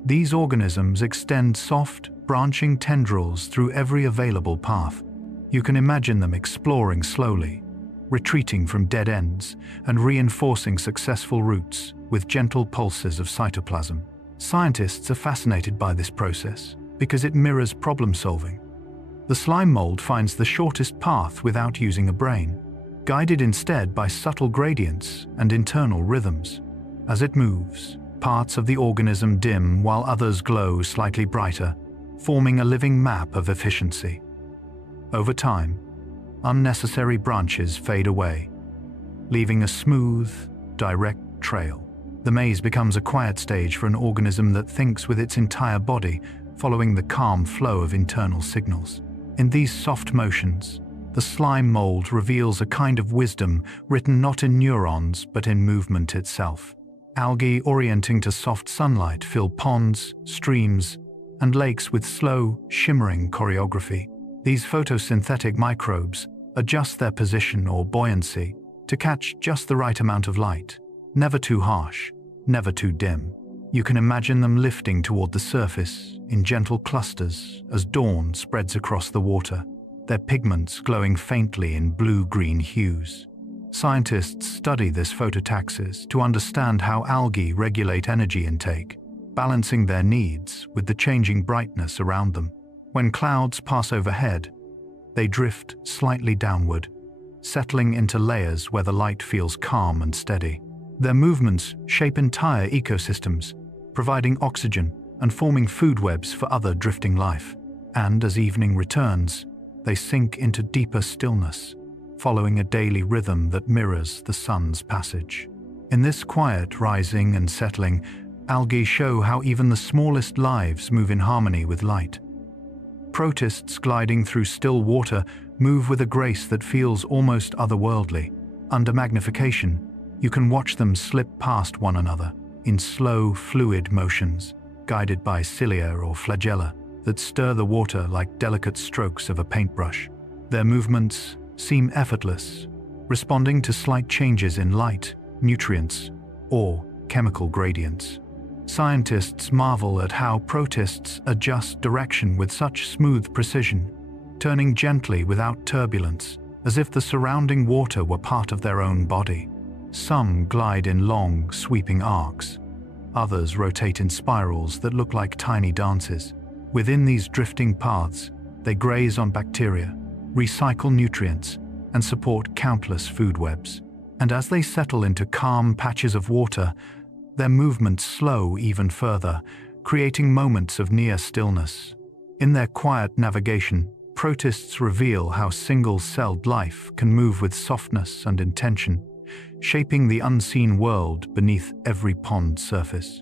these organisms extend soft, branching tendrils through every available path. You can imagine them exploring slowly, retreating from dead ends and reinforcing successful routes with gentle pulses of cytoplasm. Scientists are fascinated by this process because it mirrors problem solving. The slime mold finds the shortest path without using a brain, guided instead by subtle gradients and internal rhythms. As it moves, parts of the organism dim while others glow slightly brighter, forming a living map of efficiency. Over time, unnecessary branches fade away, leaving a smooth, direct trail. The maze becomes a quiet stage for an organism that thinks with its entire body, following the calm flow of internal signals. In these soft motions, the slime mold reveals a kind of wisdom written not in neurons but in movement itself. Algae orienting to soft sunlight fill ponds, streams, and lakes with slow, shimmering choreography. These photosynthetic microbes adjust their position or buoyancy to catch just the right amount of light, never too harsh, never too dim. You can imagine them lifting toward the surface in gentle clusters as dawn spreads across the water, their pigments glowing faintly in blue-green hues. Scientists study this phototaxis to understand how algae regulate energy intake, balancing their needs with the changing brightness around them. When clouds pass overhead, they drift slightly downward, settling into layers where the light feels calm and steady. Their movements shape entire ecosystems, providing oxygen and forming food webs for other drifting life. And as evening returns, they sink into deeper stillness, following a daily rhythm that mirrors the sun's passage. In this quiet rising and settling, algae show how even the smallest lives move in harmony with light. Protists gliding through still water move with a grace that feels almost otherworldly. Under magnification, you can watch them slip past one another in slow, fluid motions, guided by cilia or flagella that stir the water like delicate strokes of a paintbrush. Their movements seem effortless, responding to slight changes in light, nutrients, or chemical gradients. Scientists marvel at how protists adjust direction with such smooth precision, turning gently without turbulence, as if the surrounding water were part of their own body. Some glide in long, sweeping arcs. Others rotate in spirals that look like tiny dances. Within these drifting paths, they graze on bacteria, recycle nutrients, and support countless food webs. And as they settle into calm patches of water, their movements slow even further, creating moments of near stillness. In their quiet navigation, protists reveal how single-celled life can move with softness and intention, shaping the unseen world beneath every pond surface.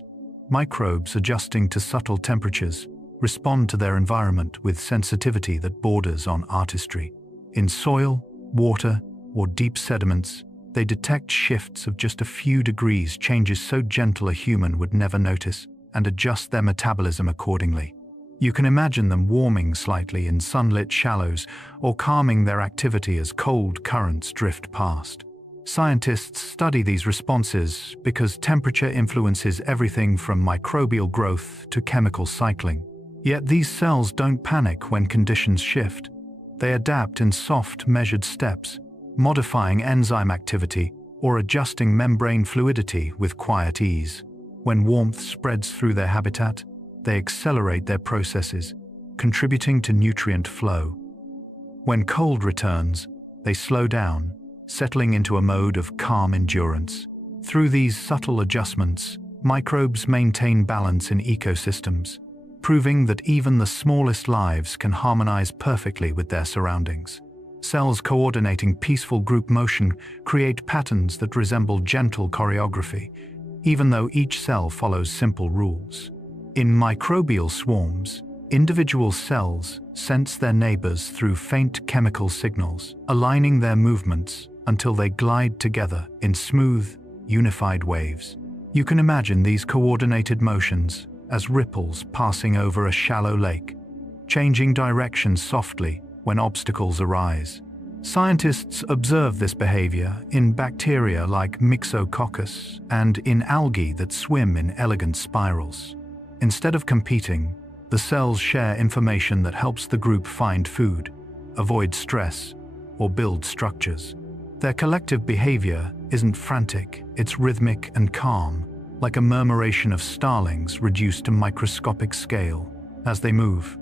Microbes, adjusting to subtle temperatures, respond to their environment with sensitivity that borders on artistry. In soil, water, or deep sediments, they detect shifts of just a few degrees, changes so gentle a human would never notice, and adjust their metabolism accordingly. You can imagine them warming slightly in sunlit shallows or calming their activity as cold currents drift past. Scientists study these responses because temperature influences everything from microbial growth to chemical cycling. Yet these cells don't panic when conditions shift. They adapt in soft, measured steps, modifying enzyme activity or adjusting membrane fluidity with quiet ease. When warmth spreads through their habitat, they accelerate their processes, contributing to nutrient flow. When cold returns, they slow down, settling into a mode of calm endurance. Through these subtle adjustments, microbes maintain balance in ecosystems, proving that even the smallest lives can harmonize perfectly with their surroundings. Cells coordinating peaceful group motion create patterns that resemble gentle choreography, even though each cell follows simple rules. In microbial swarms, individual cells sense their neighbors through faint chemical signals, aligning their movements until they glide together in smooth, unified waves. You can imagine these coordinated motions as ripples passing over a shallow lake, changing direction softly when obstacles arise. Scientists observe this behavior in bacteria like Myxococcus and in algae that swim in elegant spirals. Instead of competing, the cells share information that helps the group find food, avoid stress, or build structures. Their collective behavior isn't frantic, it's rhythmic and calm, like a murmuration of starlings reduced to microscopic scale. As they move,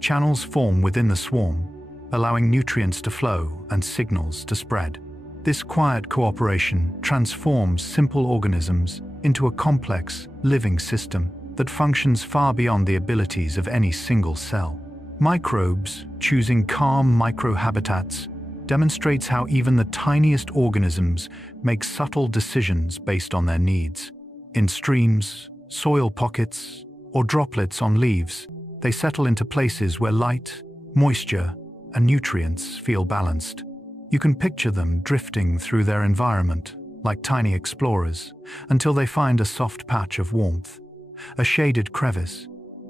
channels form within the swarm, allowing nutrients to flow and signals to spread. This quiet cooperation transforms simple organisms into a complex, living system that functions far beyond the abilities of any single cell. Microbes, choosing calm microhabitats, demonstrates how even the tiniest organisms make subtle decisions based on their needs. In streams, soil pockets, or droplets on leaves, they settle into places where light, moisture, and nutrients feel balanced. You can picture them drifting through their environment like tiny explorers until they find a soft patch of warmth, a shaded crevice,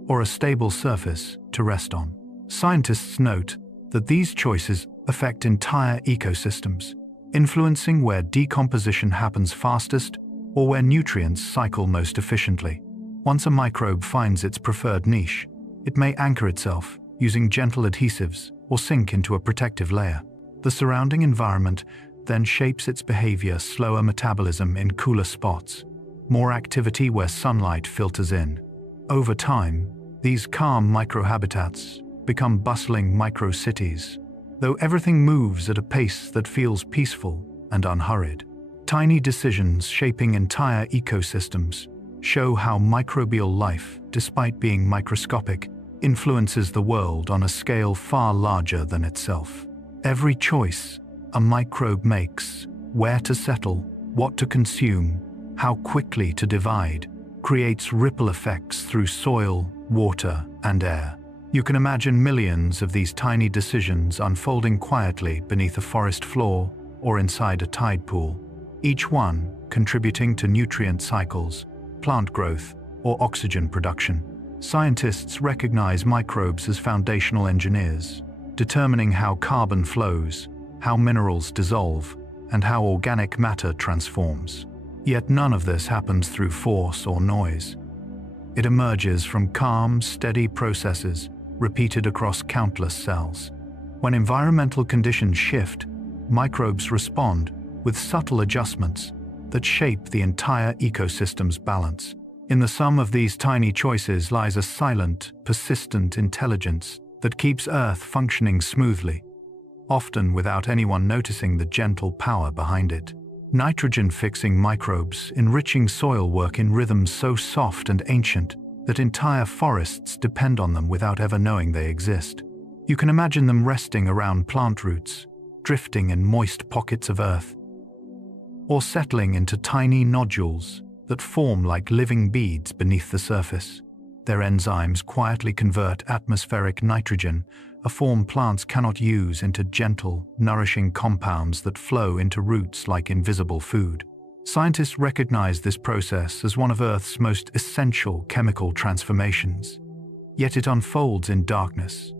or a stable surface to rest on. Scientists note that these choices affect entire ecosystems, influencing where decomposition happens fastest or where nutrients cycle most efficiently. Once a microbe finds its preferred niche, it may anchor itself using gentle adhesives or sink into a protective layer. The surrounding environment then shapes its behavior: slower metabolism in cooler spots, more activity where sunlight filters in. Over time, these calm microhabitats become bustling micro-cities, though everything moves at a pace that feels peaceful and unhurried. Tiny decisions shaping entire ecosystems show how microbial life, despite being microscopic, influences the world on a scale far larger than itself. Every choice a microbe makes, where to settle, what to consume, how quickly to divide, creates ripple effects through soil, water, and air. You can imagine millions of these tiny decisions unfolding quietly beneath a forest floor or inside a tide pool, each one contributing to nutrient cycles, plant growth, or oxygen production. Scientists recognize microbes as foundational engineers, determining how carbon flows, how minerals dissolve, and how organic matter transforms. Yet none of this happens through force or noise. It emerges from calm, steady processes repeated across countless cells. When environmental conditions shift, microbes respond with subtle adjustments that shape the entire ecosystem's balance. In the sum of these tiny choices lies a silent, persistent intelligence that keeps Earth functioning smoothly, often without anyone noticing the gentle power behind it. Nitrogen-fixing microbes enriching soil work in rhythms so soft and ancient that entire forests depend on them without ever knowing they exist. You can imagine them resting around plant roots, drifting in moist pockets of earth, or settling into tiny nodules that form like living beads beneath the surface. Their enzymes quietly convert atmospheric nitrogen, a form plants cannot use, into gentle, nourishing compounds that flow into roots like invisible food. Scientists recognize this process as one of Earth's most essential chemical transformations. Yet it unfolds in darkness,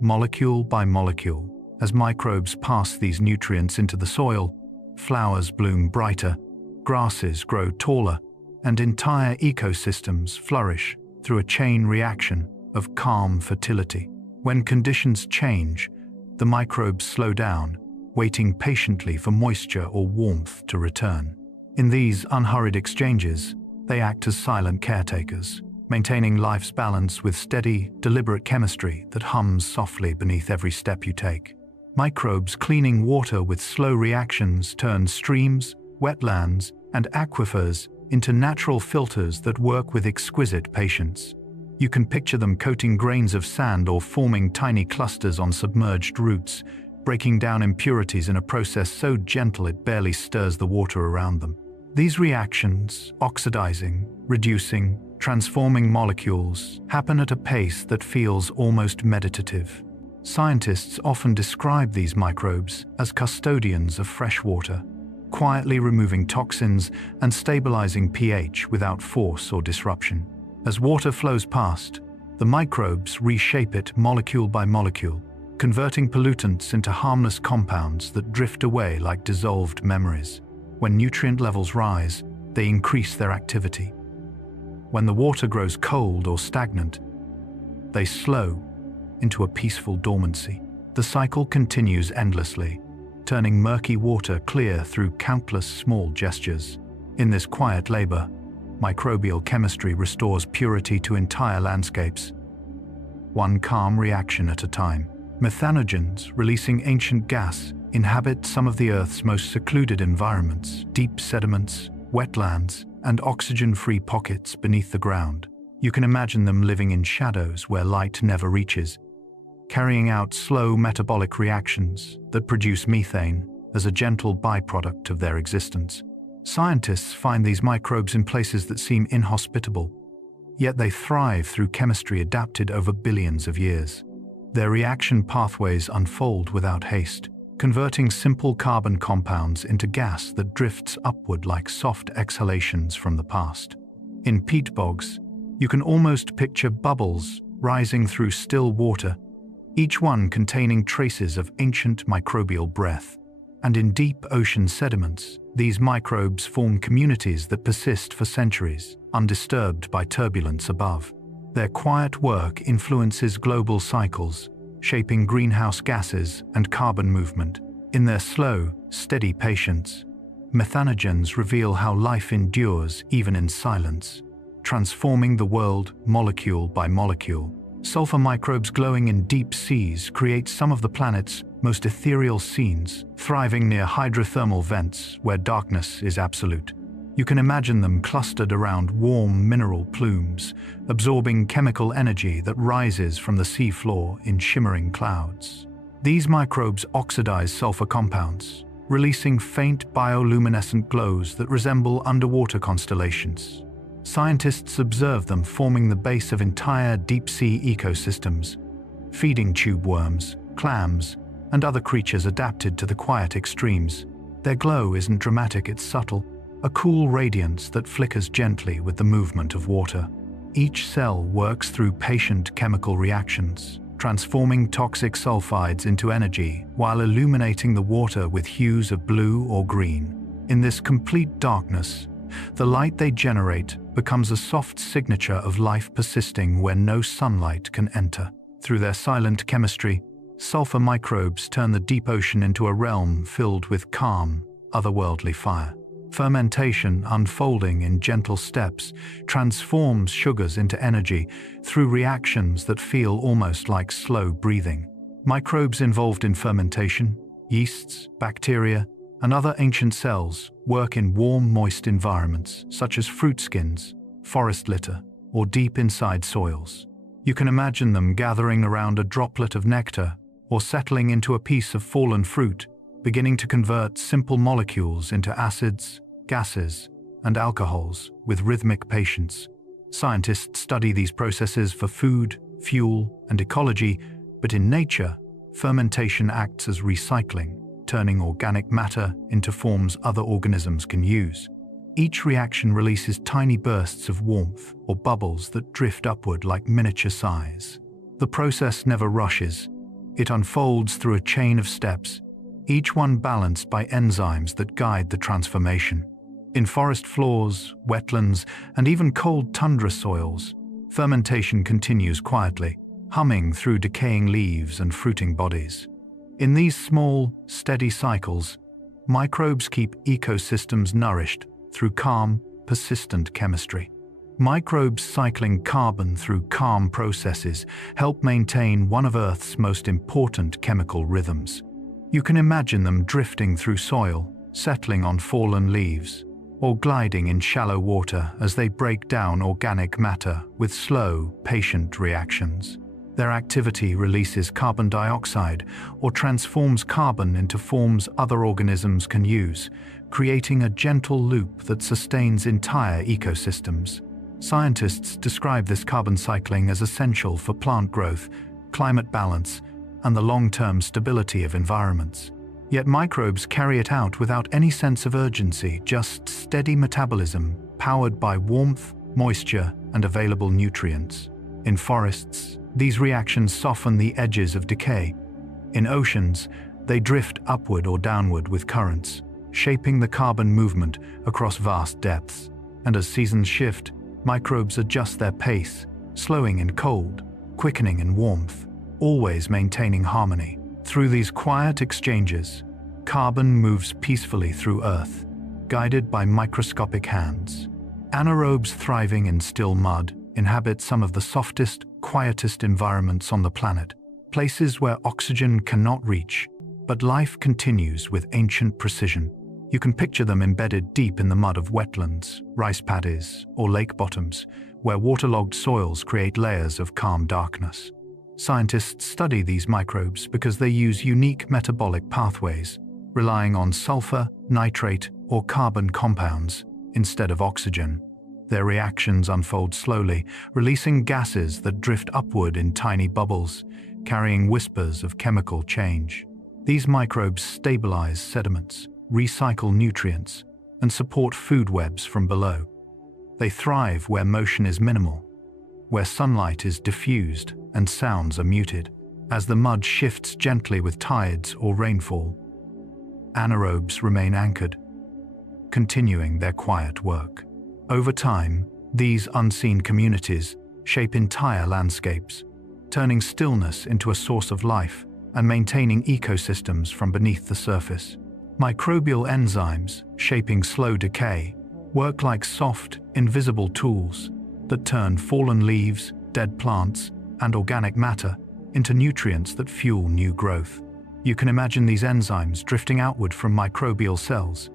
molecule by molecule. As microbes pass these nutrients into the soil, flowers bloom brighter, grasses grow taller, and entire ecosystems flourish through a chain reaction of calm fertility. When conditions change, the microbes slow down, waiting patiently for moisture or warmth to return. In these unhurried exchanges, they act as silent caretakers, maintaining life's balance with steady, deliberate chemistry that hums softly beneath every step you take. Microbes cleaning water with slow reactions turn streams, wetlands, and aquifers into natural filters that work with exquisite patience. You can picture them coating grains of sand or forming tiny clusters on submerged roots, breaking down impurities in a process so gentle it barely stirs the water around them. These reactions, oxidizing, reducing, transforming molecules, happen at a pace that feels almost meditative. Scientists often describe these microbes as custodians of fresh water, quietly removing toxins and stabilizing pH without force or disruption. As water flows past, the microbes reshape it molecule by molecule, converting pollutants into harmless compounds that drift away like dissolved memories. When nutrient levels rise, they increase their activity. When the water grows cold or stagnant, they slow into a peaceful dormancy. The cycle continues endlessly, turning murky water clear through countless small gestures. In this quiet labor, microbial chemistry restores purity to entire landscapes, one calm reaction at a time. Methanogens, releasing ancient gas, inhabit some of the Earth's most secluded environments, deep sediments, wetlands, and oxygen-free pockets beneath the ground. You can imagine them living in shadows where light never reaches, carrying out slow metabolic reactions that produce methane as a gentle byproduct of their existence. Scientists find these microbes in places that seem inhospitable, yet they thrive through chemistry adapted over billions of years. Their reaction pathways unfold without haste, converting simple carbon compounds into gas that drifts upward like soft exhalations from the past. In peat bogs, you can almost picture bubbles rising through still water, each one containing traces of ancient microbial breath. And in deep ocean sediments, these microbes form communities that persist for centuries, undisturbed by turbulence above. Their quiet work influences global cycles, shaping greenhouse gases and carbon movement. In their slow, steady patience, methanogens reveal how life endures even in silence, transforming the world molecule by molecule. Sulfur microbes glowing in deep seas create some of the planet's most ethereal scenes, thriving near hydrothermal vents where darkness is absolute. You can imagine them clustered around warm mineral plumes, absorbing chemical energy that rises from the seafloor in shimmering clouds. These microbes oxidize sulfur compounds, releasing faint bioluminescent glows that resemble underwater constellations. Scientists observe them forming the base of entire deep-sea ecosystems, feeding tube worms, clams, and other creatures adapted to the quiet extremes. Their glow isn't dramatic, it's subtle, a cool radiance that flickers gently with the movement of water. Each cell works through patient chemical reactions, transforming toxic sulfides into energy while illuminating the water with hues of blue or green. In this complete darkness, the light they generate becomes a soft signature of life persisting where no sunlight can enter. Through their silent chemistry, sulfur microbes turn the deep ocean into a realm filled with calm, otherworldly fire. Fermentation, unfolding in gentle steps, transforms sugars into energy through reactions that feel almost like slow breathing. Microbes involved in fermentation, yeasts, bacteria, and other ancient cells, work in warm, moist environments such as fruit skins, forest litter, or deep inside soils. You can imagine them gathering around a droplet of nectar or settling into a piece of fallen fruit, beginning to convert simple molecules into acids, gases, and alcohols with rhythmic patience. Scientists study these processes for food, fuel, and ecology, but in nature, fermentation acts as recycling, turning organic matter into forms other organisms can use. Each reaction releases tiny bursts of warmth or bubbles that drift upward like miniature sighs. The process never rushes. It unfolds through a chain of steps, each one balanced by enzymes that guide the transformation. In forest floors, wetlands, and even cold tundra soils, fermentation continues quietly, humming through decaying leaves and fruiting bodies. In these small, steady cycles, microbes keep ecosystems nourished through calm, persistent chemistry. Microbes cycling carbon through calm processes help maintain one of Earth's most important chemical rhythms. You can imagine them drifting through soil, settling on fallen leaves, or gliding in shallow water as they break down organic matter with slow, patient reactions. Their activity releases carbon dioxide or transforms carbon into forms other organisms can use, creating a gentle loop that sustains entire ecosystems. Scientists describe this carbon cycling as essential for plant growth, climate balance, and the long-term stability of environments. Yet microbes carry it out without any sense of urgency, just steady metabolism powered by warmth, moisture, and available nutrients. In forests, these reactions soften the edges of decay. In oceans, they drift upward or downward with currents, shaping the carbon movement across vast depths. And as seasons shift, microbes adjust their pace, slowing in cold, quickening in warmth, always maintaining harmony. Through these quiet exchanges, carbon moves peacefully through Earth, guided by microscopic hands. Anaerobes thriving in still mud inhabit some of the softest, quietest environments on the planet, places where oxygen cannot reach, but life continues with ancient precision. You can picture them embedded deep in the mud of wetlands, rice paddies, or lake bottoms, where waterlogged soils create layers of calm darkness. Scientists study these microbes because they use unique metabolic pathways, relying on sulfur, nitrate, or carbon compounds instead of oxygen. Their reactions unfold slowly, releasing gases that drift upward in tiny bubbles, carrying whispers of chemical change. These microbes stabilize sediments, recycle nutrients, and support food webs from below. They thrive where motion is minimal, where sunlight is diffused and sounds are muted. As the mud shifts gently with tides or rainfall, anaerobes remain anchored, continuing their quiet work. Over time, these unseen communities shape entire landscapes, turning stillness into a source of life and maintaining ecosystems from beneath the surface. Microbial enzymes, shaping slow decay, work like soft, invisible tools that turn fallen leaves, dead plants, and organic matter into nutrients that fuel new growth. You can imagine these enzymes drifting outward from microbial cells,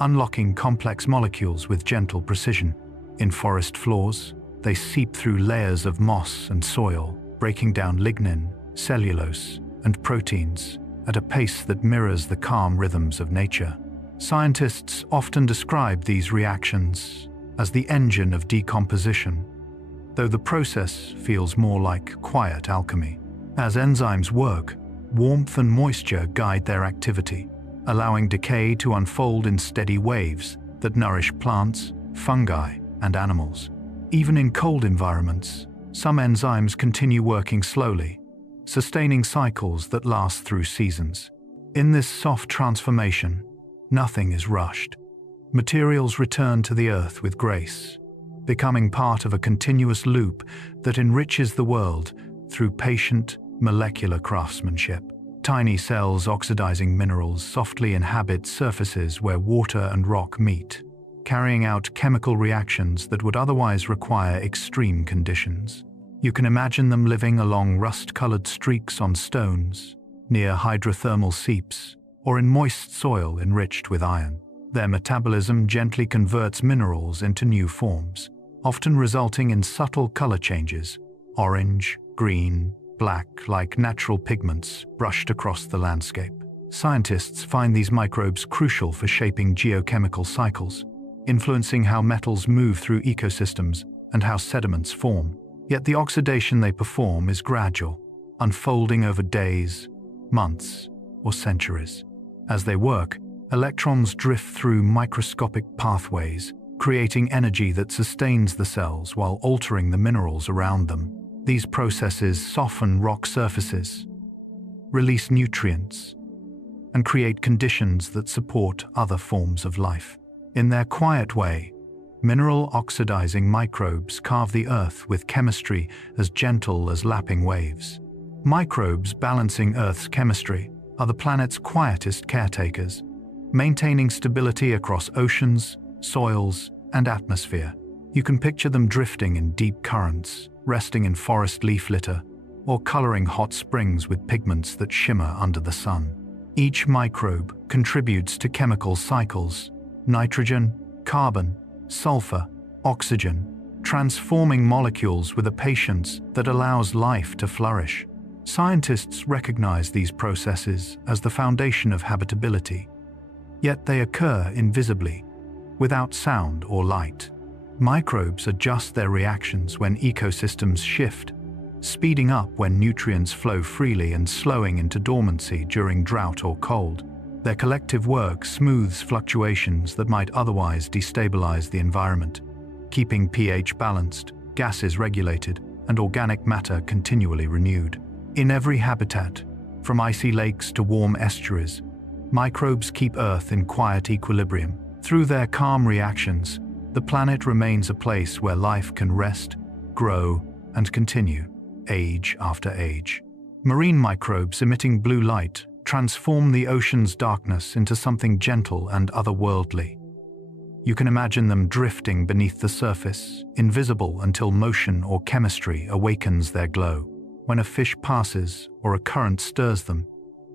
unlocking complex molecules with gentle precision. In forest floors, they seep through layers of moss and soil, breaking down lignin, cellulose, and proteins at a pace that mirrors the calm rhythms of nature. Scientists often describe these reactions as the engine of decomposition, though the process feels more like quiet alchemy. As enzymes work, warmth and moisture guide their activity, allowing decay to unfold in steady waves that nourish plants, fungi, and animals. Even in cold environments, some enzymes continue working slowly, sustaining cycles that last through seasons. In this soft transformation, nothing is rushed. Materials return to the earth with grace, becoming part of a continuous loop that enriches the world through patient, molecular craftsmanship. Tiny cells oxidizing minerals softly inhabit surfaces where water and rock meet, carrying out chemical reactions that would otherwise require extreme conditions. You can imagine them living along rust-colored streaks on stones, near hydrothermal seeps, or in moist soil enriched with iron. Their metabolism gently converts minerals into new forms, often resulting in subtle color changes, orange, green, black, like natural pigments brushed across the landscape. Scientists find these microbes crucial for shaping geochemical cycles, influencing how metals move through ecosystems and how sediments form. Yet the oxidation they perform is gradual, unfolding over days, months, or centuries. As they work, electrons drift through microscopic pathways, creating energy that sustains the cells while altering the minerals around them. These processes soften rock surfaces, release nutrients, and create conditions that support other forms of life. In their quiet way, mineral-oxidizing microbes carve the earth with chemistry as gentle as lapping waves. Microbes balancing Earth's chemistry are the planet's quietest caretakers, maintaining stability across oceans, soils, and atmosphere. You can picture them drifting in deep currents, resting in forest leaf litter, or coloring hot springs with pigments that shimmer under the sun. Each microbe contributes to chemical cycles: nitrogen, carbon, sulfur, oxygen, transforming molecules with a patience that allows life to flourish. Scientists recognize these processes as the foundation of habitability, yet they occur invisibly, without sound or light. Microbes adjust their reactions when ecosystems shift, speeding up when nutrients flow freely and slowing into dormancy during drought or cold. Their collective work smooths fluctuations that might otherwise destabilize the environment, keeping pH balanced, gases regulated, and organic matter continually renewed. In every habitat, from icy lakes to warm estuaries, microbes keep Earth in quiet equilibrium. Through their calm reactions, the planet remains a place where life can rest, grow, and continue, age after age. Marine microbes emitting blue light transform the ocean's darkness into something gentle and otherworldly. You can imagine them drifting beneath the surface, invisible until motion or chemistry awakens their glow. When a fish passes or a current stirs them,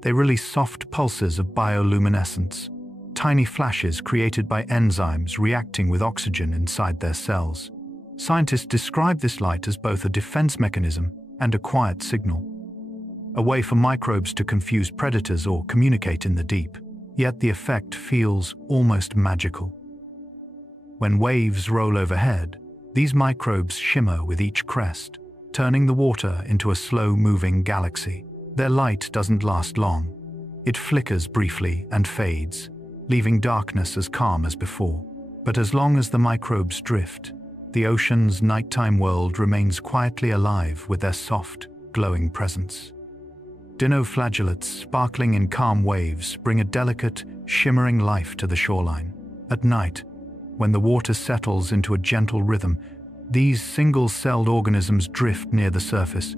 they release soft pulses of bioluminescence, tiny flashes created by enzymes reacting with oxygen inside their cells. Scientists describe this light as both a defense mechanism and a quiet signal, a way for microbes to confuse predators or communicate in the deep. Yet the effect feels almost magical. When waves roll overhead, these microbes shimmer with each crest, turning the water into a slow-moving galaxy. Their light doesn't last long. It flickers briefly and fades, leaving darkness as calm as before. But as long as the microbes drift, the ocean's nighttime world remains quietly alive with their soft, glowing presence. Dinoflagellates sparkling in calm waves bring a delicate, shimmering life to the shoreline. At night, when the water settles into a gentle rhythm, these single-celled organisms drift near the surface,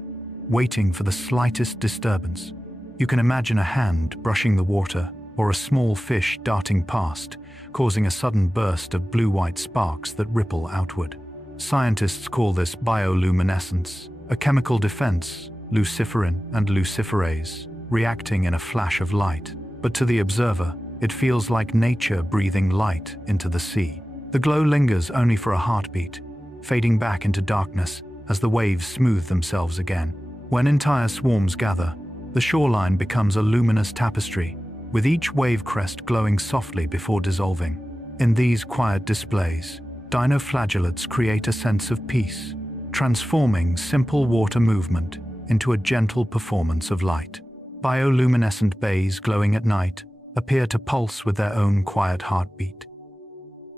waiting for the slightest disturbance. You can imagine a hand brushing the water or a small fish darting past, causing a sudden burst of blue-white sparks that ripple outward. Scientists call this bioluminescence, a chemical defense, luciferin and luciferase, reacting in a flash of light. But to the observer, it feels like nature breathing light into the sea. The glow lingers only for a heartbeat, fading back into darkness as the waves smooth themselves again. When entire swarms gather, the shoreline becomes a luminous tapestry, with each wave crest glowing softly before dissolving. In these quiet displays, dinoflagellates create a sense of peace, transforming simple water movement into a gentle performance of light. Bioluminescent bays glowing at night appear to pulse with their own quiet heartbeat.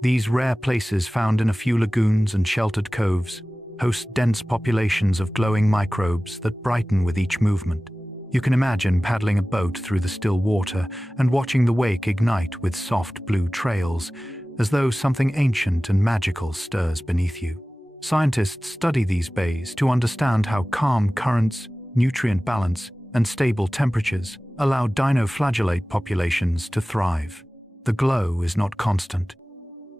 These rare places found in a few lagoons and sheltered coves host dense populations of glowing microbes that brighten with each movement. You can imagine paddling a boat through the still water and watching the wake ignite with soft blue trails, as though something ancient and magical stirs beneath you. Scientists study these bays to understand how calm currents, nutrient balance, and stable temperatures allow dinoflagellate populations to thrive. The glow is not constant.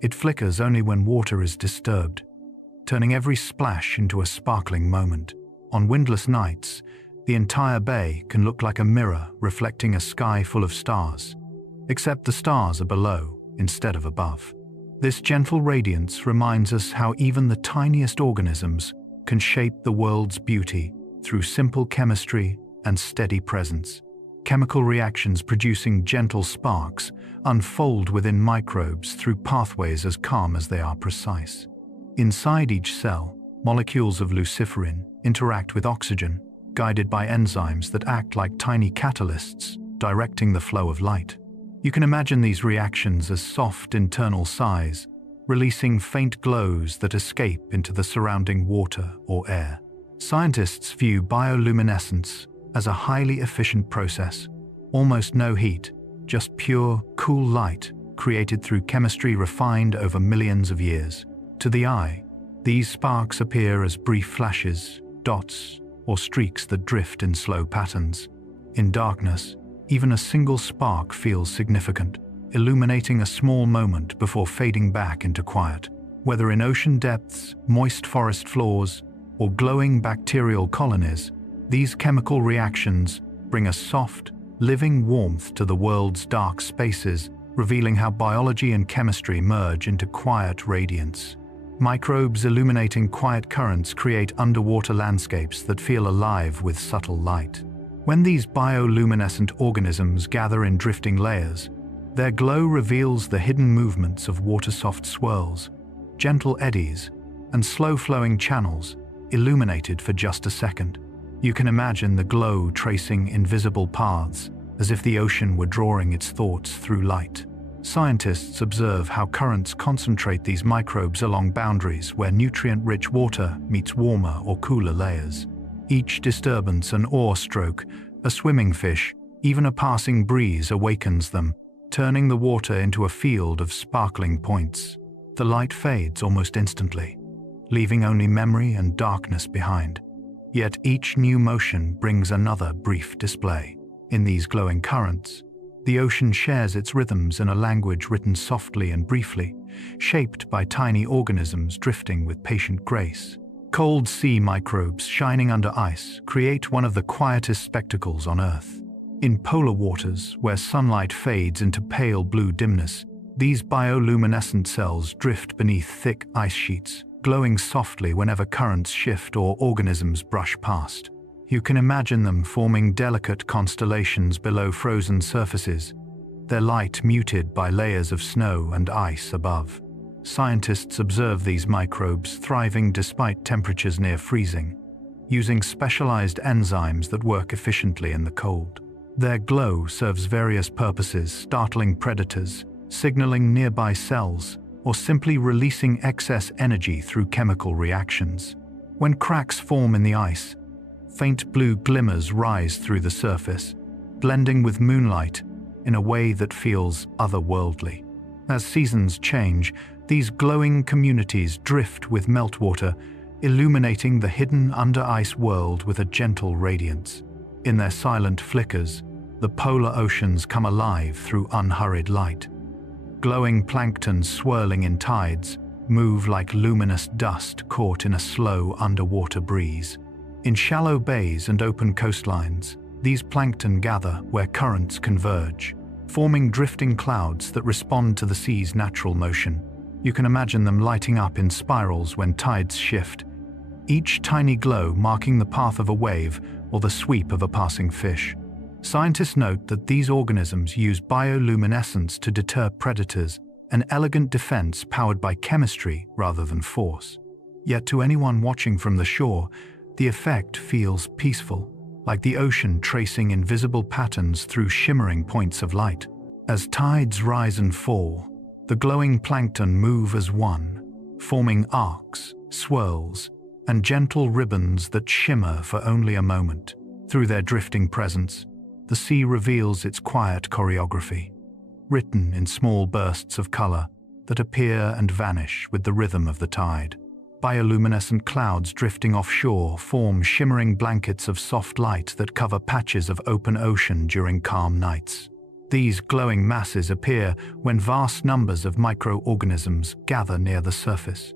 It flickers only when water is disturbed, turning every splash into a sparkling moment. On windless nights, the entire bay can look like a mirror reflecting a sky full of stars, except the stars are below instead of above. This gentle radiance reminds us how even the tiniest organisms can shape the world's beauty through simple chemistry and steady presence. chemical reactions producing gentle sparks unfold within microbes through pathways as calm as they are precise. Inside each cell, molecules of luciferin interact with oxygen, guided by enzymes that act like tiny catalysts, directing the flow of light. You can imagine these reactions as soft internal sighs, releasing faint glows that escape into the surrounding water or air. Scientists view bioluminescence as a highly efficient process. Almost no heat, just pure, cool light created through chemistry refined over millions of years. To the eye, these sparks appear as brief flashes, dots, or streaks that drift in slow patterns. In darkness, even a single spark feels significant, illuminating a small moment before fading back into quiet. Whether in ocean depths, moist forest floors, or glowing bacterial colonies, these chemical reactions bring a soft, living warmth to the world's dark spaces, revealing how biology and chemistry merge into quiet radiance. Microbes illuminating quiet currents create underwater landscapes that feel alive with subtle light. When these bioluminescent organisms gather in drifting layers, their glow reveals the hidden movements of water-soft swirls, gentle eddies, and slow-flowing channels, illuminated for just a second. You can imagine the glow tracing invisible paths, as if the ocean were drawing its thoughts through light. Scientists observe how currents concentrate these microbes along boundaries where nutrient-rich water meets warmer or cooler layers. Each disturbance an oar stroke, a swimming fish, even a passing breeze awakens them, turning the water into a field of sparkling points. The light fades almost instantly, leaving only memory and darkness behind. Yet each new motion brings another brief display. In these glowing currents, the ocean shares its rhythms in a language written softly and briefly, shaped by tiny organisms drifting with patient grace. Cold sea microbes shining under ice create one of the quietest spectacles on Earth. In polar waters, where sunlight fades into pale blue dimness, these bioluminescent cells drift beneath thick ice sheets, glowing softly whenever currents shift or organisms brush past. You can imagine them forming delicate constellations below frozen surfaces, their light muted by layers of snow and ice above. Scientists observe these microbes thriving despite temperatures near freezing, using specialized enzymes that work efficiently in the cold. Their glow serves various purposes, startling predators, signaling nearby cells, or simply releasing excess energy through chemical reactions. When cracks form in the ice, faint blue glimmers rise through the surface, blending with moonlight in a way that feels otherworldly. As seasons change, these glowing communities drift with meltwater, illuminating the hidden under-ice world with a gentle radiance. In their silent flickers, the polar oceans come alive through unhurried light. Glowing plankton swirling in tides move like luminous dust caught in a slow underwater breeze. In shallow bays and open coastlines, these plankton gather where currents converge, forming drifting clouds that respond to the sea's natural motion. You can imagine them lighting up in spirals when tides shift, each tiny glow marking the path of a wave or the sweep of a passing fish. Scientists note that these organisms use bioluminescence to deter predators, an elegant defense powered by chemistry rather than force. Yet to anyone watching from the shore, the effect feels peaceful, like the ocean tracing invisible patterns through shimmering points of light. As tides rise and fall, the glowing plankton move as one, forming arcs, swirls, and gentle ribbons that shimmer for only a moment. Through their drifting presence, the sea reveals its quiet choreography, written in small bursts of color that appear and vanish with the rhythm of the tide. Bioluminescent clouds drifting offshore form shimmering blankets of soft light that cover patches of open ocean during calm nights. These glowing masses appear when vast numbers of microorganisms gather near the surface,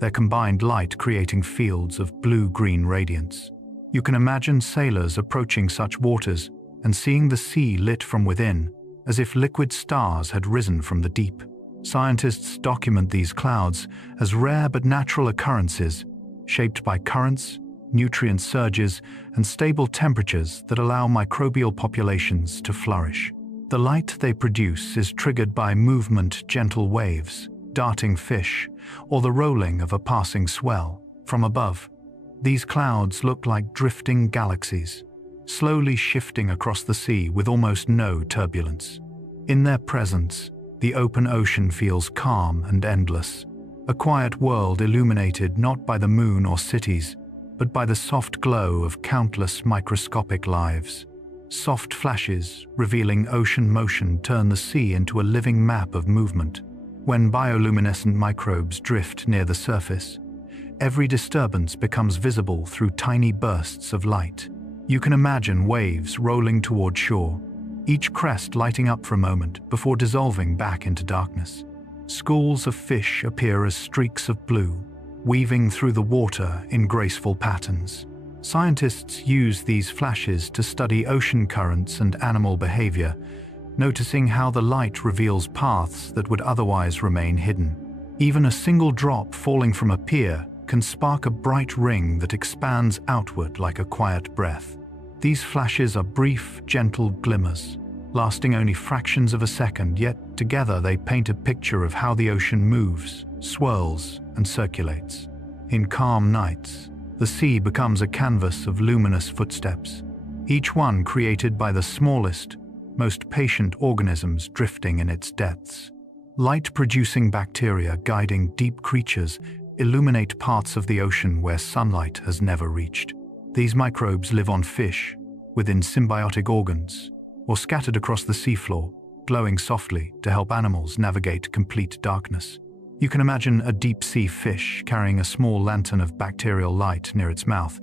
their combined light creating fields of blue-green radiance. You can imagine sailors approaching such waters and seeing the sea lit from within, as if liquid stars had risen from the deep. Scientists document these clouds as rare but natural occurrences, shaped by currents, nutrient surges, and stable temperatures that allow microbial populations to flourish. The light they produce is triggered by movement, gentle waves, darting fish, or the rolling of a passing swell. From above, these clouds look like drifting galaxies, slowly shifting across the sea with almost no turbulence. In their presence, the open ocean feels calm and endless, a quiet world illuminated not by the moon or cities, but by the soft glow of countless microscopic lives. Soft flashes revealing ocean motion turn the sea into a living map of movement. When bioluminescent microbes drift near the surface, every disturbance becomes visible through tiny bursts of light. You can imagine waves rolling toward shore, each crest lighting up for a moment before dissolving back into darkness. Schools of fish appear as streaks of blue, weaving through the water in graceful patterns. Scientists use these flashes to study ocean currents and animal behavior, noticing how the light reveals paths that would otherwise remain hidden. Even a single drop falling from a pier can spark a bright ring that expands outward like a quiet breath. These flashes are brief, gentle glimmers, lasting only fractions of a second, yet together they paint a picture of how the ocean moves, swirls, and circulates. In calm nights, the sea becomes a canvas of luminous footsteps, each one created by the smallest, most patient organisms drifting in its depths. Light-producing bacteria guiding deep creatures illuminate parts of the ocean where sunlight has never reached. These microbes live on fish, within symbiotic organs, or scattered across the seafloor, glowing softly to help animals navigate complete darkness. You can imagine a deep-sea fish carrying a small lantern of bacterial light near its mouth,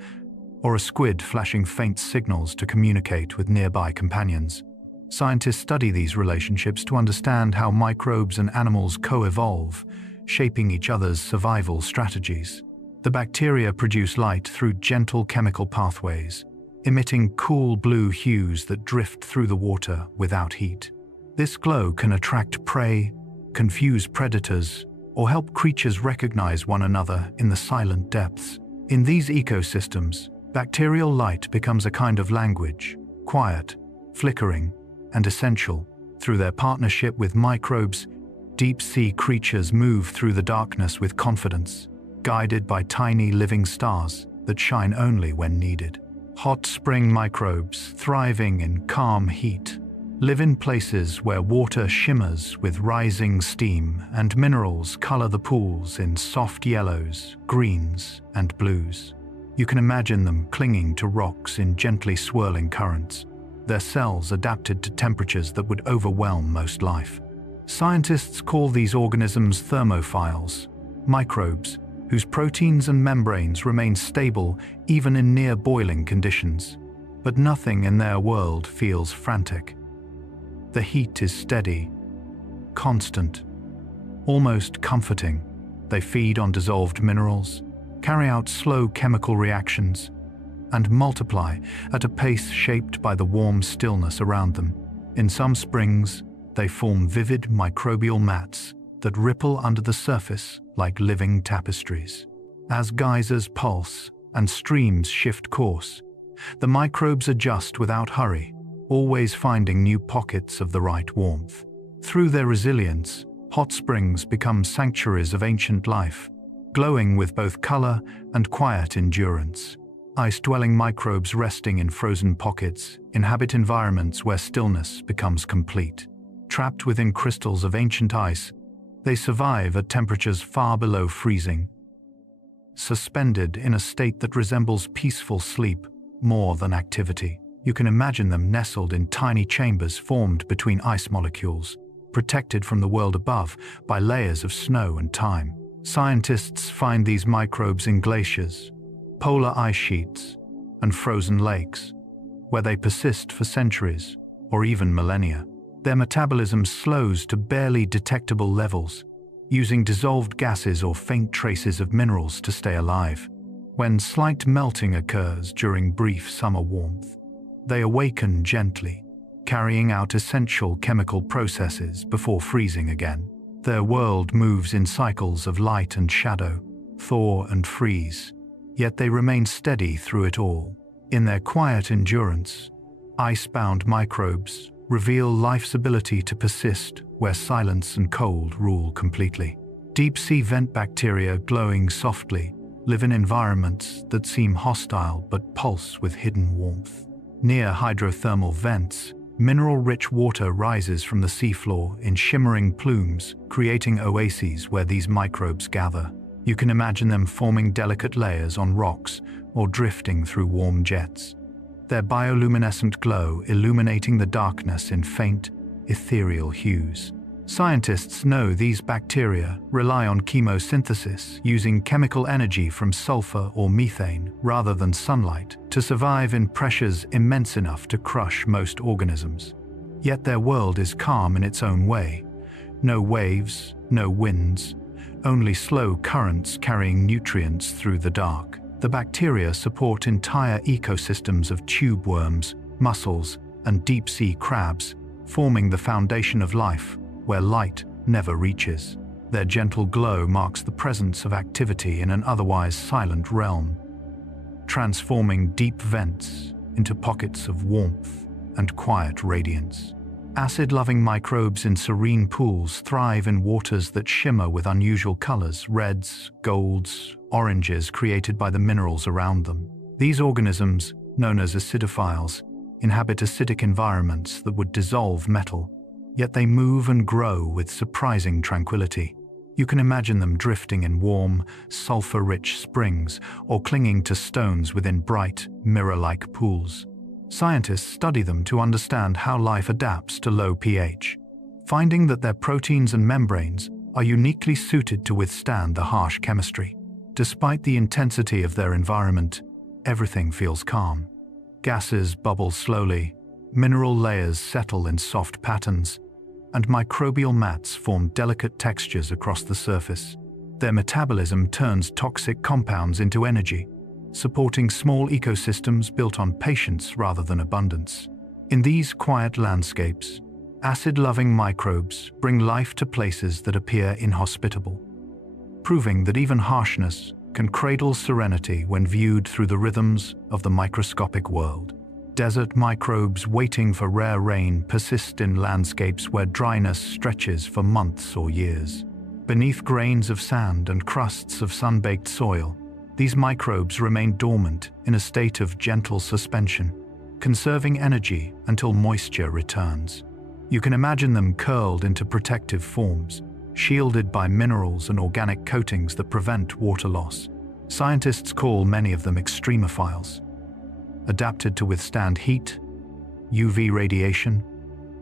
or a squid flashing faint signals to communicate with nearby companions. Scientists study these relationships to understand how microbes and animals co-evolve, shaping each other's survival strategies. The bacteria produce light through gentle chemical pathways, emitting cool blue hues that drift through the water without heat. This glow can attract prey, confuse predators, or help creatures recognize one another in the silent depths. In these ecosystems, bacterial light becomes a kind of language, quiet, flickering, and essential. Through their partnership with microbes, deep-sea creatures move through the darkness with confidence, guided by tiny living stars that shine only when needed. Hot spring microbes, thriving in calm heat, live in places where water shimmers with rising steam and minerals color the pools in soft yellows, greens, and blues. You can imagine them clinging to rocks in gently swirling currents, their cells adapted to temperatures that would overwhelm most life. Scientists call these organisms thermophiles, microbes whose proteins and membranes remain stable even in near-boiling conditions. But nothing in their world feels frantic. The heat is steady, constant, almost comforting. They feed on dissolved minerals, carry out slow chemical reactions, and multiply at a pace shaped by the warm stillness around them. In some springs, they form vivid microbial mats that ripple under the surface like living tapestries. As geysers pulse and streams shift course, the microbes adjust without hurry, always finding new pockets of the right warmth. Through their resilience, hot springs become sanctuaries of ancient life, glowing with both color and quiet endurance. Ice-dwelling microbes resting in frozen pockets inhabit environments where stillness becomes complete. Trapped within crystals of ancient ice, they survive at temperatures far below freezing, suspended in a state that resembles peaceful sleep more than activity. You can imagine them nestled in tiny chambers formed between ice molecules, protected from the world above by layers of snow and time. Scientists find these microbes in glaciers, polar ice sheets, and frozen lakes, where they persist for centuries or even millennia. Their metabolism slows to barely detectable levels, using dissolved gases or faint traces of minerals to stay alive. When slight melting occurs during brief summer warmth, they awaken gently, carrying out essential chemical processes before freezing again. Their world moves in cycles of light and shadow, thaw and freeze, yet they remain steady through it all. In their quiet endurance, ice-bound microbes reveal life's ability to persist where silence and cold rule completely. Deep-sea vent bacteria, glowing softly, live in environments that seem hostile but pulse with hidden warmth. Near hydrothermal vents, mineral-rich water rises from the seafloor in shimmering plumes, creating oases where these microbes gather. You can imagine them forming delicate layers on rocks or drifting through warm jets, their bioluminescent glow illuminating the darkness in faint, ethereal hues. Scientists know these bacteria rely on chemosynthesis, using chemical energy from sulfur or methane rather than sunlight to survive in pressures immense enough to crush most organisms. Yet their world is calm in its own way. No waves, no winds, only slow currents carrying nutrients through the dark. The bacteria support entire ecosystems of tube worms, mussels, and deep-sea crabs, forming the foundation of life where light never reaches. Their gentle glow marks the presence of activity in an otherwise silent realm, transforming deep vents into pockets of warmth and quiet radiance. Acid-loving microbes in serene pools thrive in waters that shimmer with unusual colors, reds, golds, oranges created by the minerals around them. These organisms, known as acidophiles, inhabit acidic environments that would dissolve metal, yet they move and grow with surprising tranquility. You can imagine them drifting in warm, sulfur-rich springs or clinging to stones within bright, mirror-like pools. Scientists study them to understand how life adapts to low pH, finding that their proteins and membranes are uniquely suited to withstand the harsh chemistry. Despite the intensity of their environment, everything feels calm. Gases bubble slowly, mineral layers settle in soft patterns, and microbial mats form delicate textures across the surface. Their metabolism turns toxic compounds into energy, supporting small ecosystems built on patience rather than abundance. In these quiet landscapes, acid-loving microbes bring life to places that appear inhospitable, proving that even harshness can cradle serenity when viewed through the rhythms of the microscopic world. Desert microbes waiting for rare rain persist in landscapes where dryness stretches for months or years. Beneath grains of sand and crusts of sun-baked soil, these microbes remain dormant in a state of gentle suspension, conserving energy until moisture returns. You can imagine them curled into protective forms, shielded by minerals and organic coatings that prevent water loss. Scientists call many of them extremophiles, adapted to withstand heat, UV radiation,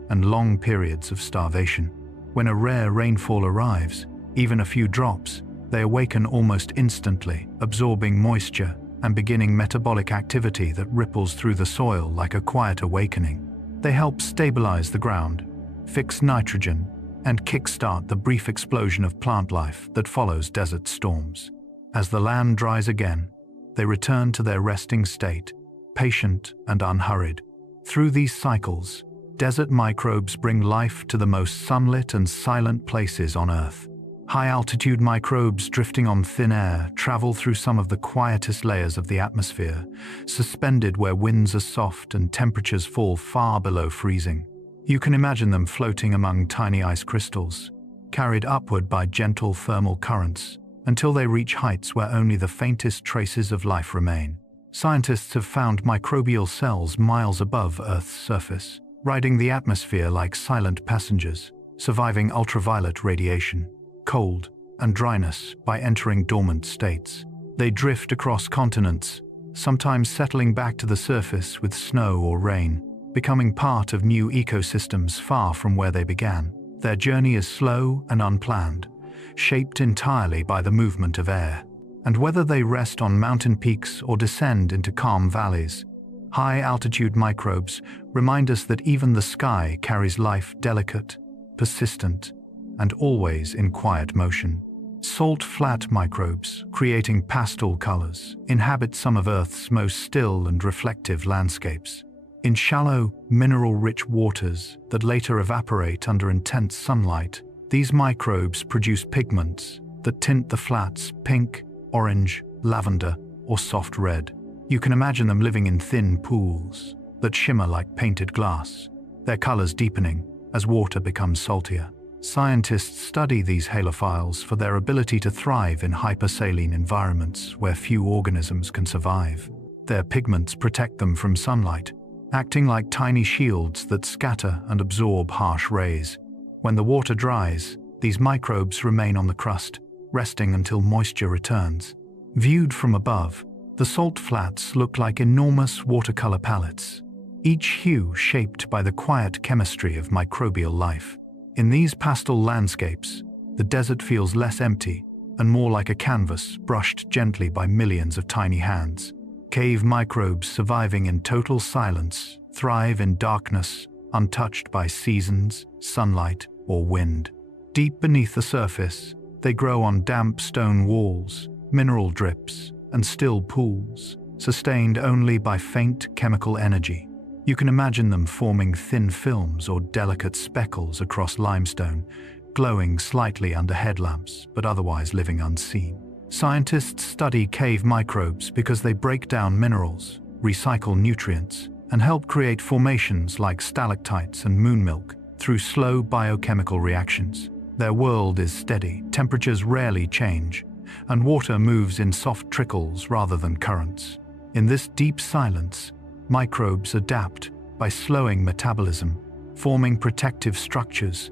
and long periods of starvation. When a rare rainfall arrives, even a few drops, they awaken almost instantly, absorbing moisture and beginning metabolic activity that ripples through the soil like a quiet awakening. They help stabilize the ground, fix nitrogen, and kickstart the brief explosion of plant life that follows desert storms. As the land dries again, they return to their resting state, patient and unhurried. Through these cycles, desert microbes bring life to the most sunlit and silent places on Earth. High-altitude microbes drifting on thin air travel through some of the quietest layers of the atmosphere, suspended where winds are soft and temperatures fall far below freezing. You can imagine them floating among tiny ice crystals, carried upward by gentle thermal currents, until they reach heights where only the faintest traces of life remain. Scientists have found microbial cells miles above Earth's surface, riding the atmosphere like silent passengers, surviving ultraviolet radiation, cold, and dryness by entering dormant states. They drift across continents, sometimes settling back to the surface with snow or rain, becoming part of new ecosystems far from where they began. Their journey is slow and unplanned, shaped entirely by the movement of air. And whether they rest on mountain peaks or descend into calm valleys, high-altitude microbes remind us that even the sky carries life delicate, persistent, and always in quiet motion. Salt flat microbes, creating pastel colors, inhabit some of Earth's most still and reflective landscapes. In shallow, mineral-rich waters that later evaporate under intense sunlight, these microbes produce pigments that tint the flats pink, orange, lavender, or soft red. You can imagine them living in thin pools that shimmer like painted glass, their colors deepening as water becomes saltier. Scientists study these halophiles for their ability to thrive in hypersaline environments where few organisms can survive. Their pigments protect them from sunlight, acting like tiny shields that scatter and absorb harsh rays. When the water dries, these microbes remain on the crust, resting until moisture returns. Viewed from above, the salt flats look like enormous watercolor palettes, each hue shaped by the quiet chemistry of microbial life. In these pastel landscapes, the desert feels less empty and more like a canvas brushed gently by millions of tiny hands. Cave microbes surviving in total silence thrive in darkness, untouched by seasons, sunlight, or wind. Deep beneath the surface, they grow on damp stone walls, mineral drips, and still pools, sustained only by faint chemical energy. You can imagine them forming thin films or delicate speckles across limestone, glowing slightly under headlamps, but otherwise living unseen. Scientists study cave microbes because they break down minerals, recycle nutrients, and help create formations like stalactites and moonmilk through slow biochemical reactions. Their world is steady, temperatures rarely change, and water moves in soft trickles rather than currents. In this deep silence, microbes adapt by slowing metabolism, forming protective structures,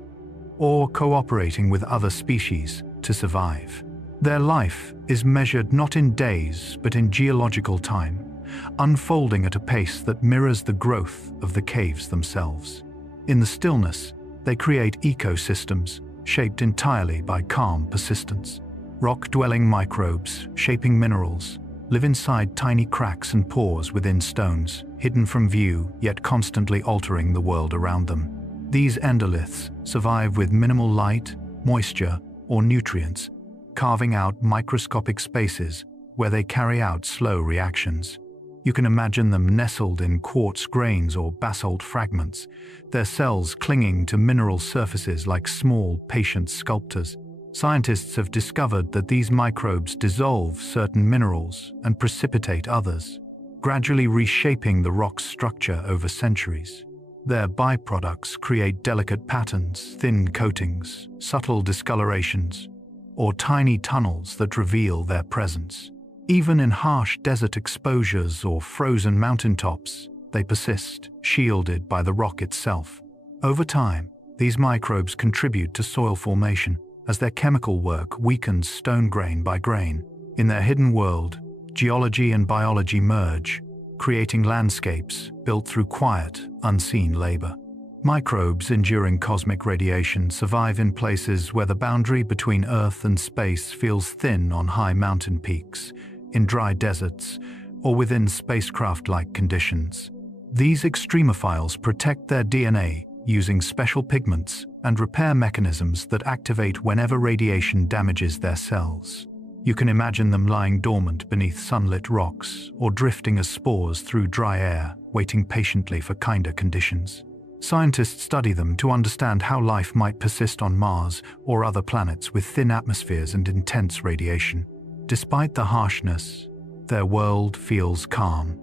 or cooperating with other species to survive. Their life is measured not in days but in geological time, unfolding at a pace that mirrors the growth of the caves themselves. In the stillness, they create ecosystems shaped entirely by calm persistence. Rock-dwelling microbes, shaping minerals, live inside tiny cracks and pores within stones, hidden from view yet constantly altering the world around them. These endoliths survive with minimal light, moisture, or nutrients, carving out microscopic spaces where they carry out slow reactions. You can imagine them nestled in quartz grains or basalt fragments, their cells clinging to mineral surfaces like small, patient sculptors. Scientists have discovered that these microbes dissolve certain minerals and precipitate others, gradually reshaping the rock's structure over centuries. Their byproducts create delicate patterns, thin coatings, subtle discolorations, or tiny tunnels that reveal their presence. Even in harsh desert exposures or frozen mountaintops, they persist, shielded by the rock itself. Over time, these microbes contribute to soil formation, as their chemical work weakens stone grain by grain. In their hidden world, geology and biology merge, creating landscapes built through quiet, unseen labor. Microbes enduring cosmic radiation survive in places where the boundary between Earth and space feels thin on high mountain peaks, in dry deserts, or within spacecraft-like conditions. These extremophiles protect their DNA using special pigments and repair mechanisms that activate whenever radiation damages their cells. You can imagine them lying dormant beneath sunlit rocks or drifting as spores through dry air, waiting patiently for kinder conditions. Scientists study them to understand how life might persist on Mars or other planets with thin atmospheres and intense radiation. Despite the harshness, their world feels calm.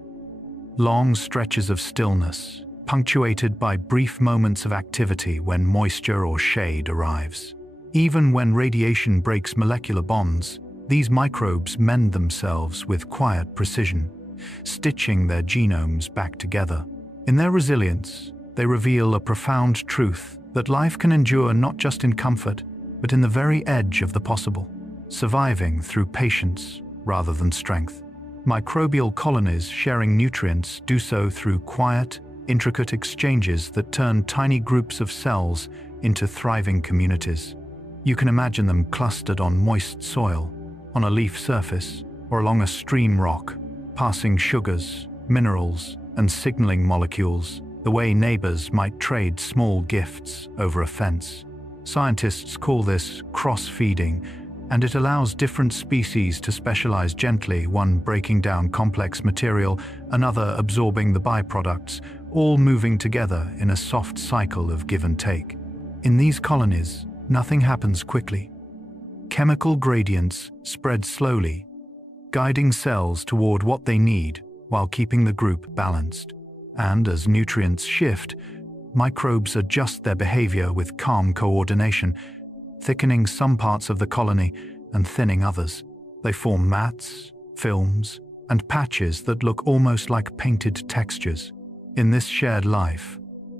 Long stretches of stillness, punctuated by brief moments of activity when moisture or shade arrives. Even when radiation breaks molecular bonds, these microbes mend themselves with quiet precision, stitching their genomes back together. In their resilience, they reveal a profound truth that life can endure not just in comfort, but in the very edge of the possible, surviving through patience rather than strength. Microbial colonies sharing nutrients do so through quiet, intricate exchanges that turn tiny groups of cells into thriving communities. You can imagine them clustered on moist soil, on a leaf surface, or along a stream rock, passing sugars, minerals, and signaling molecules, the way neighbors might trade small gifts over a fence. Scientists call this cross-feeding, and it allows different species to specialize gently, one breaking down complex material, another absorbing the byproducts, all moving together in a soft cycle of give and take. In these colonies, nothing happens quickly. Chemical gradients spread slowly, guiding cells toward what they need while keeping the group balanced. And as nutrients shift, microbes adjust their behavior with calm coordination, thickening some parts of the colony and thinning others. They form mats, films, and patches that look almost like painted textures. In this shared life,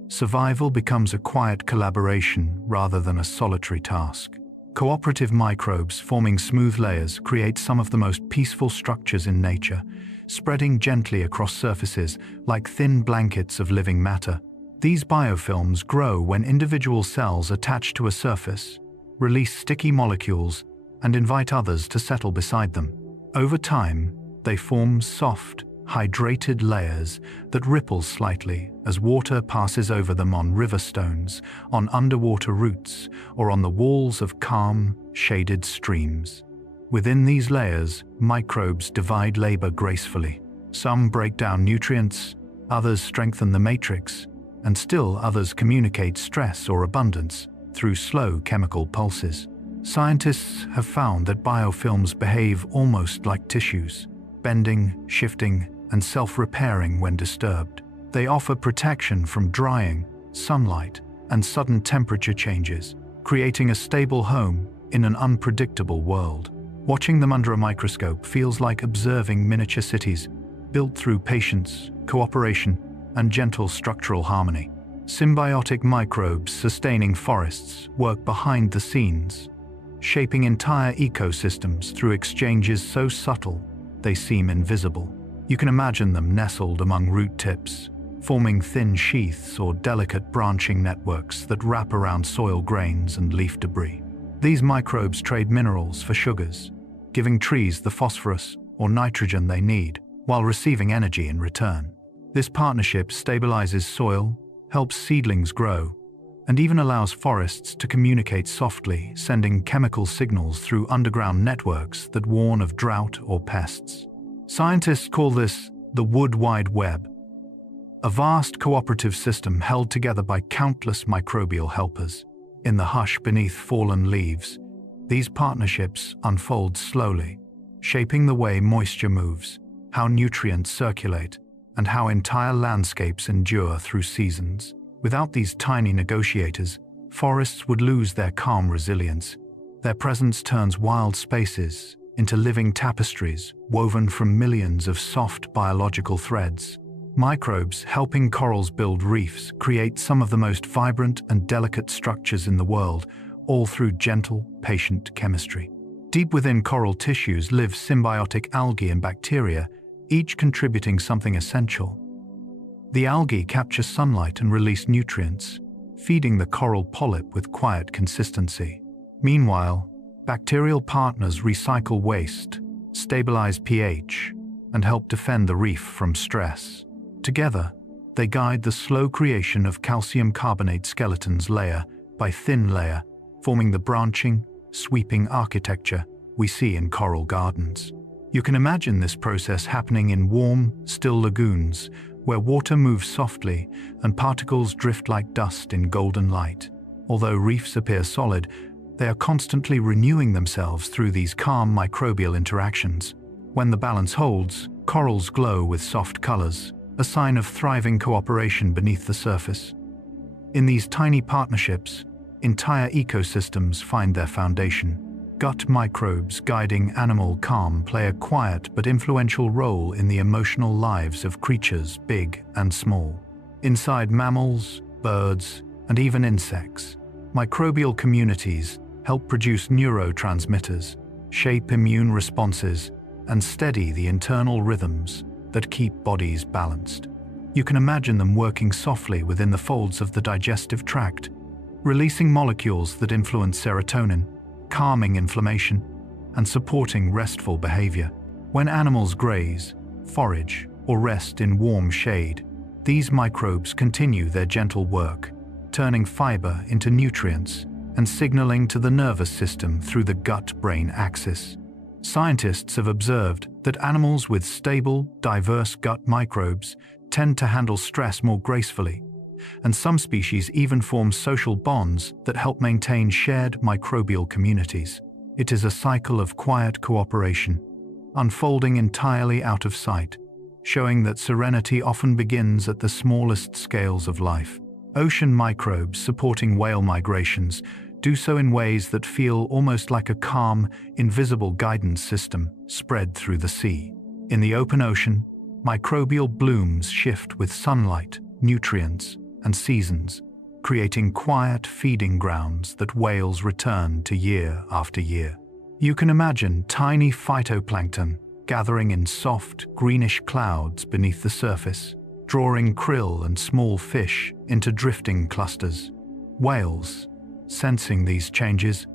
survival becomes a quiet collaboration rather than a solitary task. Cooperative microbes forming smooth layers create some of the most peaceful structures in nature, spreading gently across surfaces like thin blankets of living matter. These biofilms grow when individual cells attach to a surface, release sticky molecules, and invite others to settle beside them. Over time, they form soft, hydrated layers that ripple slightly as water passes over them on river stones, on underwater roots, or on the walls of calm, shaded streams. Within these layers, microbes divide labor gracefully. Some break down nutrients, others strengthen the matrix, and still others communicate stress or abundance through slow chemical pulses. Scientists have found that biofilms behave almost like tissues, bending, shifting, and self-repairing when disturbed. They offer protection from drying, sunlight, and sudden temperature changes, creating a stable home in an unpredictable world. Watching them under a microscope feels like observing miniature cities built through patience, cooperation, and gentle structural harmony. Symbiotic microbes sustaining forests work behind the scenes, shaping entire ecosystems through exchanges so subtle they seem invisible. You can imagine them nestled among root tips, forming thin sheaths or delicate branching networks that wrap around soil grains and leaf debris. These microbes trade minerals for sugars, giving trees the phosphorus or nitrogen they need, while receiving energy in return. This partnership stabilizes soil, helps seedlings grow, and even allows forests to communicate softly, sending chemical signals through underground networks that warn of drought or pests. Scientists call this the Wood Wide Web, a vast cooperative system held together by countless microbial helpers. In the hush beneath fallen leaves, these partnerships unfold slowly, shaping the way moisture moves, how nutrients circulate, and how entire landscapes endure through seasons. Without these tiny negotiators, forests would lose their calm resilience. Their presence turns wild spaces into living tapestries woven from millions of soft biological threads. Microbes helping corals build reefs create some of the most vibrant and delicate structures in the world, all through gentle, patient chemistry. Deep within coral tissues live symbiotic algae and bacteria, each contributing something essential. The algae capture sunlight and release nutrients, feeding the coral polyp with quiet consistency. Meanwhile, bacterial partners recycle waste, stabilize pH, and help defend the reef from stress. Together, they guide the slow creation of calcium carbonate skeletons layer by thin layer, forming the branching, sweeping architecture we see in coral gardens. You can imagine this process happening in warm, still lagoons, where water moves softly and particles drift like dust in golden light. Although reefs appear solid, they are constantly renewing themselves through these calm microbial interactions. When the balance holds, corals glow with soft colors, a sign of thriving cooperation beneath the surface. In these tiny partnerships, entire ecosystems find their foundation. Gut microbes guiding animal calm play a quiet but influential role in the emotional lives of creatures big and small. Inside mammals, birds, and even insects, microbial communities help produce neurotransmitters, shape immune responses, and steady the internal rhythms that keep bodies balanced. You can imagine them working softly within the folds of the digestive tract, releasing molecules that influence serotonin, calming inflammation, and supporting restful behavior. When animals graze, forage, or rest in warm shade, these microbes continue their gentle work, turning fiber into nutrients and signaling to the nervous system through the gut-brain axis. Scientists have observed that animals with stable, diverse gut microbes tend to handle stress more gracefully, and some species even form social bonds that help maintain shared microbial communities. It is a cycle of quiet cooperation, unfolding entirely out of sight, showing that serenity often begins at the smallest scales of life. Ocean microbes supporting whale migrations do so in ways that feel almost like a calm, invisible guidance system spread through the sea. In the open ocean, microbial blooms shift with sunlight, nutrients, and seasons, creating quiet feeding grounds that whales return to year after year. You can imagine tiny phytoplankton gathering in soft, greenish clouds beneath the surface, drawing krill and small fish into drifting clusters. Whales, sensing these changes,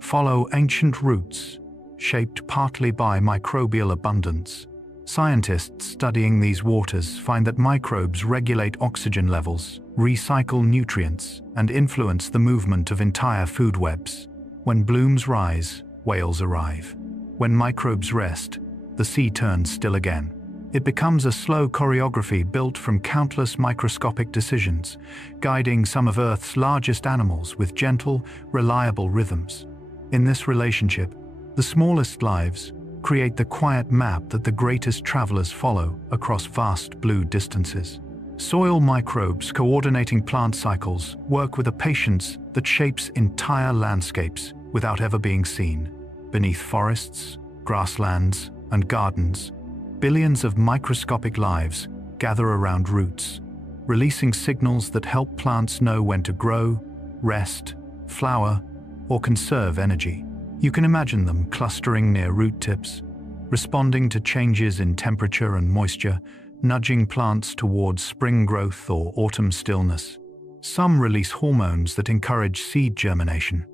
follow ancient routes, shaped partly by microbial abundance. Scientists studying these waters find that microbes regulate oxygen levels, recycle nutrients, and influence the movement of entire food webs. When blooms rise, whales arrive. When microbes rest, the sea turns still again. It becomes a slow choreography built from countless microscopic decisions, guiding some of Earth's largest animals with gentle, reliable rhythms. In this relationship, the smallest lives create the quiet map that the greatest travelers follow across vast blue distances. Soil microbes coordinating plant cycles work with a patience that shapes entire landscapes without ever being seen. Beneath forests, grasslands, and gardens, billions of microscopic lives gather around roots, releasing signals that help plants know when to grow, rest, flower, or conserve energy. You can imagine them clustering near root tips, responding to changes in temperature and moisture, nudging plants towards spring growth or autumn stillness. Some release hormones that encourage seed germination.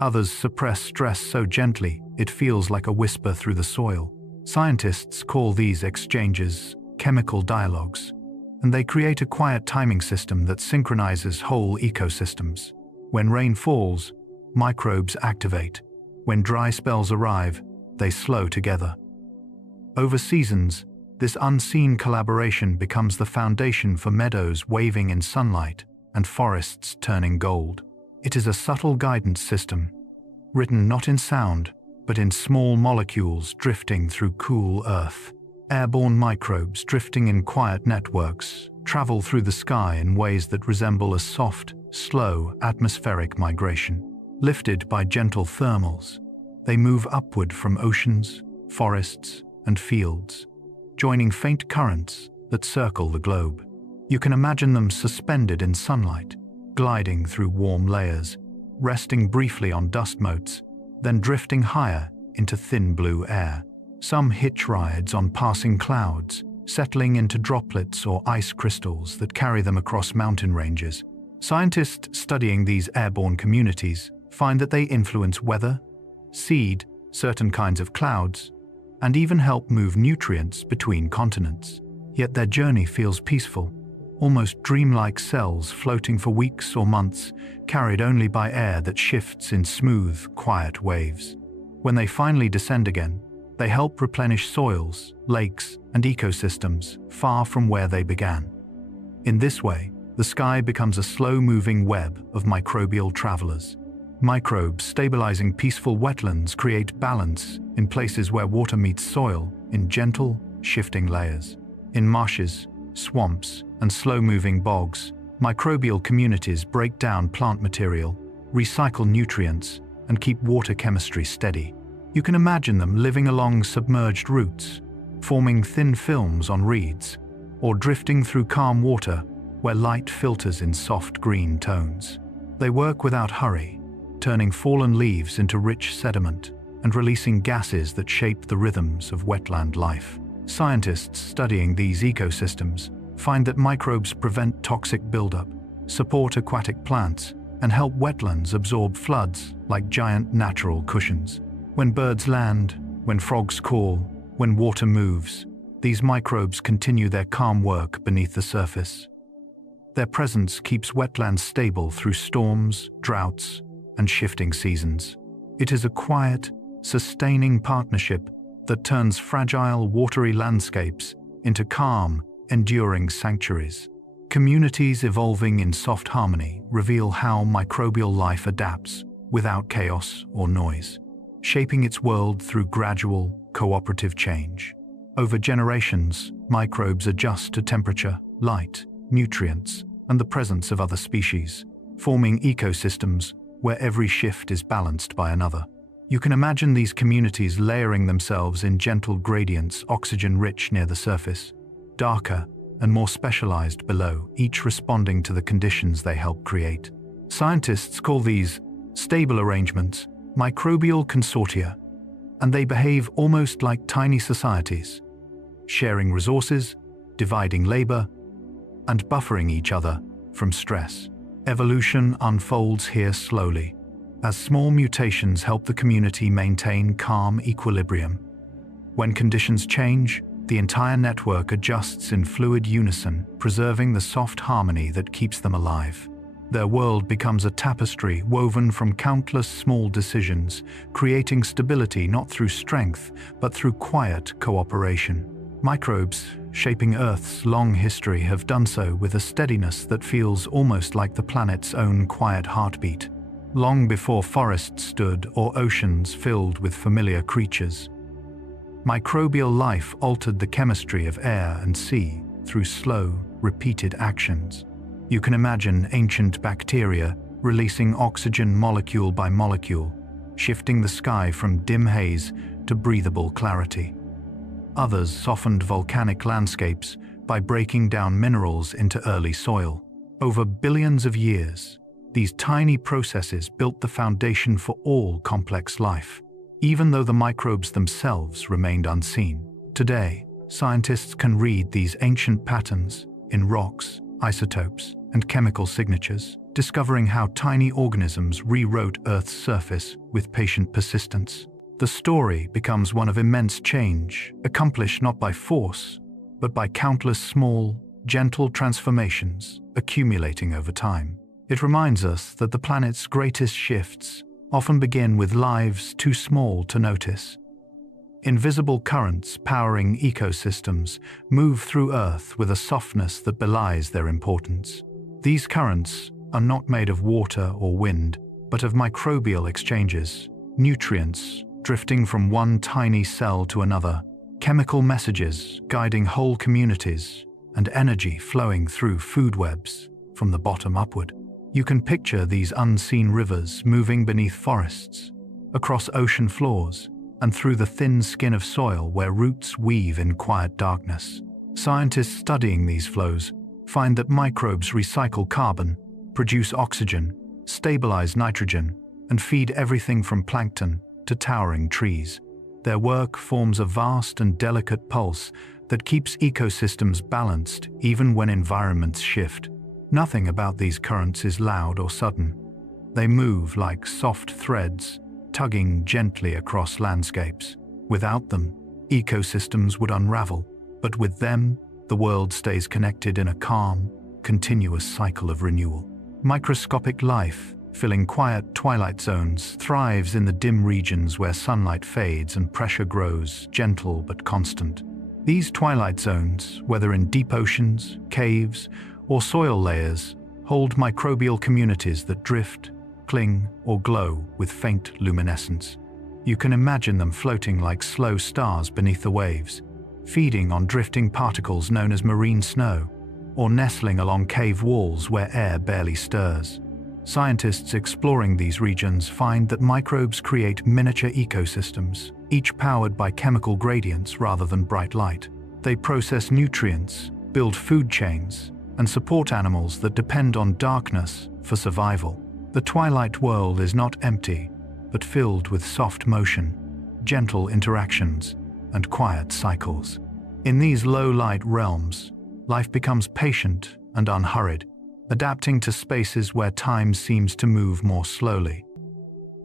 Others suppress stress so gently it feels like a whisper through the soil. Scientists call these exchanges chemical dialogues, and they create a quiet timing system that synchronizes whole ecosystems. When rain falls, microbes activate. When dry spells arrive, they slow together. Over seasons, this unseen collaboration becomes the foundation for meadows waving in sunlight and forests turning gold. It is a subtle guidance system, written not in sound, but in small molecules drifting through cool earth. Airborne microbes drifting in quiet networks travel through the sky in ways that resemble a soft, slow atmospheric migration. Lifted by gentle thermals, they move upward from oceans, forests, and fields, joining faint currents that circle the globe. You can imagine them suspended in sunlight, gliding through warm layers, resting briefly on dust motes, then drifting higher into thin blue air. Some hitch rides on passing clouds, settling into droplets or ice crystals that carry them across mountain ranges. Scientists studying these airborne communities find that they influence weather, seed certain kinds of clouds, and even help move nutrients between continents. Yet their journey feels peaceful, almost dreamlike cells floating for weeks or months, carried only by air that shifts in smooth, quiet waves. When they finally descend again, they help replenish soils, lakes, and ecosystems far from where they began. In this way, the sky becomes a slow-moving web of microbial travelers. Microbes stabilizing peaceful wetlands create balance in places where water meets soil in gentle, shifting layers. In marshes, swamps, and slow-moving bogs, microbial communities break down plant material, recycle nutrients, and keep water chemistry steady. You can imagine them living along submerged roots, forming thin films on reeds, or drifting through calm water where light filters in soft green tones. They work without hurry, turning fallen leaves into rich sediment and releasing gases that shape the rhythms of wetland life. Scientists studying these ecosystems find that microbes prevent toxic buildup, support aquatic plants, and help wetlands absorb floods like giant natural cushions. When birds land, when frogs call, when water moves, these microbes continue their calm work beneath the surface. Their presence keeps wetlands stable through storms, droughts, and shifting seasons. It is a quiet, sustaining partnership that turns fragile, watery landscapes into calm, enduring sanctuaries. Communities evolving in soft harmony reveal how microbial life adapts without chaos or noise. shaping its world through gradual, cooperative change. Over generations, microbes adjust to temperature, light, nutrients, and the presence of other species, forming ecosystems where every shift is balanced by another. You can imagine these communities layering themselves in gentle gradients, oxygen-rich near the surface, darker and more specialized below, each responding to the conditions they help create. Scientists call these stable arrangements microbial consortia, and they behave almost like tiny societies, sharing resources, dividing labor, and buffering each other from stress. Evolution unfolds here slowly, as small mutations help the community maintain calm equilibrium. When conditions change, the entire network adjusts in fluid unison, preserving the soft harmony that keeps them alive. Their world becomes a tapestry woven from countless small decisions, creating stability not through strength, but through quiet cooperation. Microbes, shaping Earth's long history, have done so with a steadiness that feels almost like the planet's own quiet heartbeat. Long before forests stood or oceans filled with familiar creatures, microbial life altered the chemistry of air and sea through slow, repeated actions. You can imagine ancient bacteria releasing oxygen molecule by molecule, shifting the sky from dim haze to breathable clarity. Others softened volcanic landscapes by breaking down minerals into early soil. Over billions of years, these tiny processes built the foundation for all complex life, even though the microbes themselves remained unseen. Today, scientists can read these ancient patterns in rocks, isotopes, and chemical signatures, discovering how tiny organisms rewrote Earth's surface with patient persistence. The story becomes one of immense change, accomplished not by force, but by countless small, gentle transformations accumulating over time. It reminds us that the planet's greatest shifts often begin with lives too small to notice. Invisible currents powering ecosystems move through Earth with a softness that belies their importance. These currents are not made of water or wind, but of microbial exchanges, nutrients drifting from one tiny cell to another, chemical messages guiding whole communities, and energy flowing through food webs from the bottom upward. You can picture these unseen rivers moving beneath forests, across ocean floors, and through the thin skin of soil where roots weave in quiet darkness. Scientists studying these flows find that microbes recycle carbon, produce oxygen, stabilize nitrogen, and feed everything from plankton to towering trees. Their work forms a vast and delicate pulse that keeps ecosystems balanced even when environments shift. Nothing about these currents is loud or sudden. They move like soft threads, tugging gently across landscapes. Without them, ecosystems would unravel, but with them, the world stays connected in a calm, continuous cycle of renewal. Microscopic life, filling quiet twilight zones, thrives in the dim regions where sunlight fades and pressure grows, gentle but constant. These twilight zones, whether in deep oceans, caves, or soil layers, hold microbial communities that drift, cling, or glow with faint luminescence. You can imagine them floating like slow stars beneath the waves, feeding on drifting particles known as marine snow, or nestling along cave walls where air barely stirs. Scientists exploring these regions find that microbes create miniature ecosystems, each powered by chemical gradients rather than bright light. They process nutrients, build food chains, and support animals that depend on darkness for survival. The twilight world is not empty, but filled with soft motion, gentle interactions, and quiet cycles. In these low-light realms, life becomes patient and unhurried, adapting to spaces where time seems to move more slowly.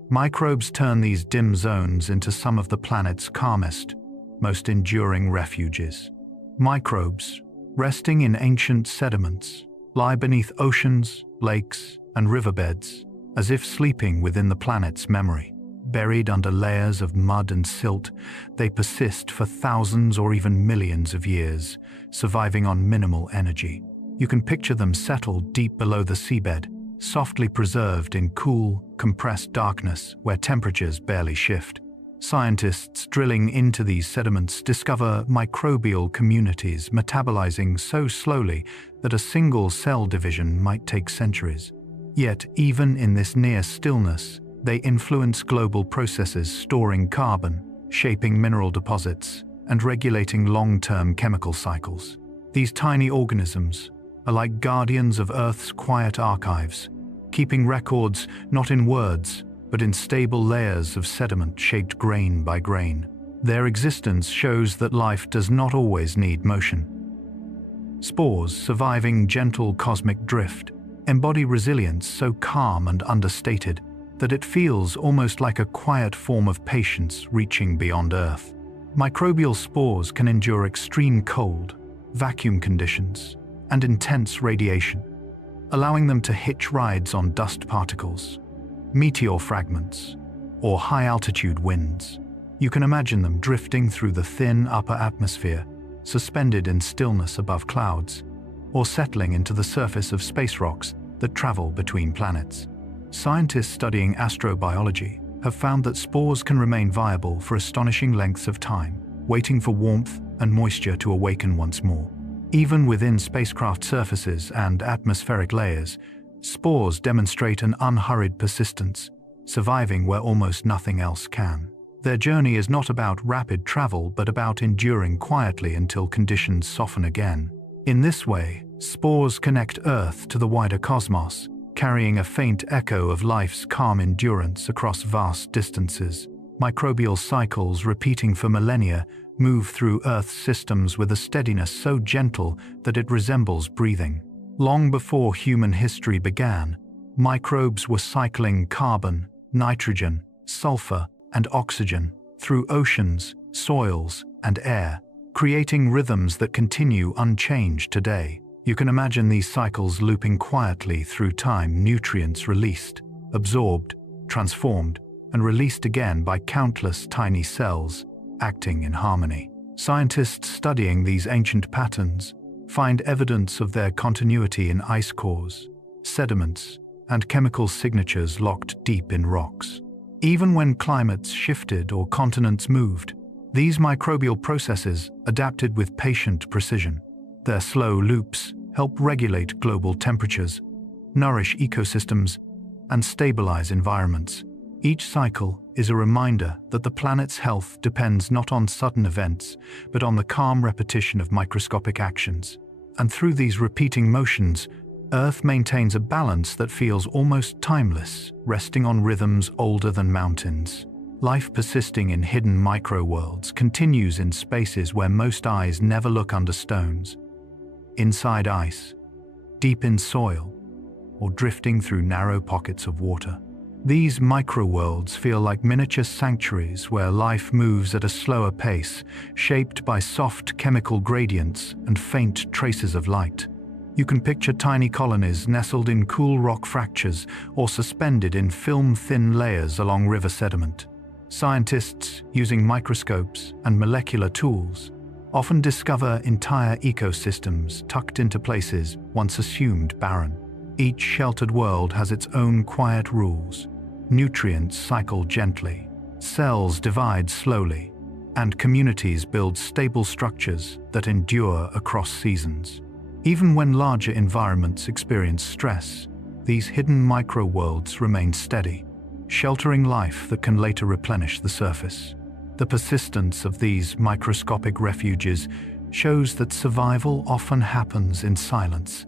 Microbes turn these dim zones into some of the planet's calmest, most enduring refuges. Microbes, resting in ancient sediments, lie beneath oceans, lakes, and riverbeds, as if sleeping within the planet's memory. Buried under layers of mud and silt, they persist for thousands or even millions of years, surviving on minimal energy. You can picture them settled deep below the seabed, softly preserved in cool, compressed darkness where temperatures barely shift. Scientists drilling into these sediments discover microbial communities metabolizing so slowly that a single cell division might take centuries. Yet, even in this near stillness, they influence global processes storing carbon, shaping mineral deposits, and regulating long-term chemical cycles. These tiny organisms are like guardians of Earth's quiet archives, keeping records not in words, but in stable layers of sediment shaped grain by grain. Their existence shows that life does not always need motion. Spores, surviving gentle cosmic drift, embody resilience so calm and understated that it feels almost like a quiet form of patience reaching beyond Earth. Microbial spores can endure extreme cold, vacuum conditions, and intense radiation, allowing them to hitch rides on dust particles, meteor fragments, or high-altitude winds. You can imagine them drifting through the thin upper atmosphere, suspended in stillness above clouds, or settling into the surface of space rocks that travel between planets. Scientists studying astrobiology have found that spores can remain viable for astonishing lengths of time, waiting for warmth and moisture to awaken once more. Even within spacecraft surfaces and atmospheric layers, spores demonstrate an unhurried persistence, surviving where almost nothing else can. Their journey is not about rapid travel, but about enduring quietly until conditions soften again. In this way, spores connect Earth to the wider cosmos, carrying a faint echo of life's calm endurance across vast distances. Microbial cycles repeating for millennia move through Earth's systems with a steadiness so gentle that it resembles breathing. Long before human history began, microbes were cycling carbon, nitrogen, sulfur, and oxygen through oceans, soils, and air, creating rhythms that continue unchanged today. You can imagine these cycles looping quietly through time, nutrients released, absorbed, transformed, and released again by countless tiny cells, acting in harmony. Scientists studying these ancient patterns find evidence of their continuity in ice cores, sediments, and chemical signatures locked deep in rocks. Even when climates shifted or continents moved, these microbial processes adapted with patient precision. Their slow loops help regulate global temperatures, nourish ecosystems, and stabilize environments. Each cycle is a reminder that the planet's health depends not on sudden events, but on the calm repetition of microscopic actions. And through these repeating motions, Earth maintains a balance that feels almost timeless, resting on rhythms older than mountains. Life persisting in hidden micro-worlds continues in spaces where most eyes never look under stones. Inside ice, deep in soil, or drifting through narrow pockets of water. These micro-worlds feel like miniature sanctuaries where life moves at a slower pace, shaped by soft chemical gradients and faint traces of light. You can picture tiny colonies nestled in cool rock fractures or suspended in film-thin layers along river sediment. Scientists, using microscopes and molecular tools, often discover entire ecosystems tucked into places once assumed barren. Each sheltered world has its own quiet rules. Nutrients cycle gently, cells divide slowly, and communities build stable structures that endure across seasons. Even when larger environments experience stress, these hidden micro-worlds remain steady, sheltering life that can later replenish the surface. The persistence of these microscopic refuges shows that survival often happens in silence,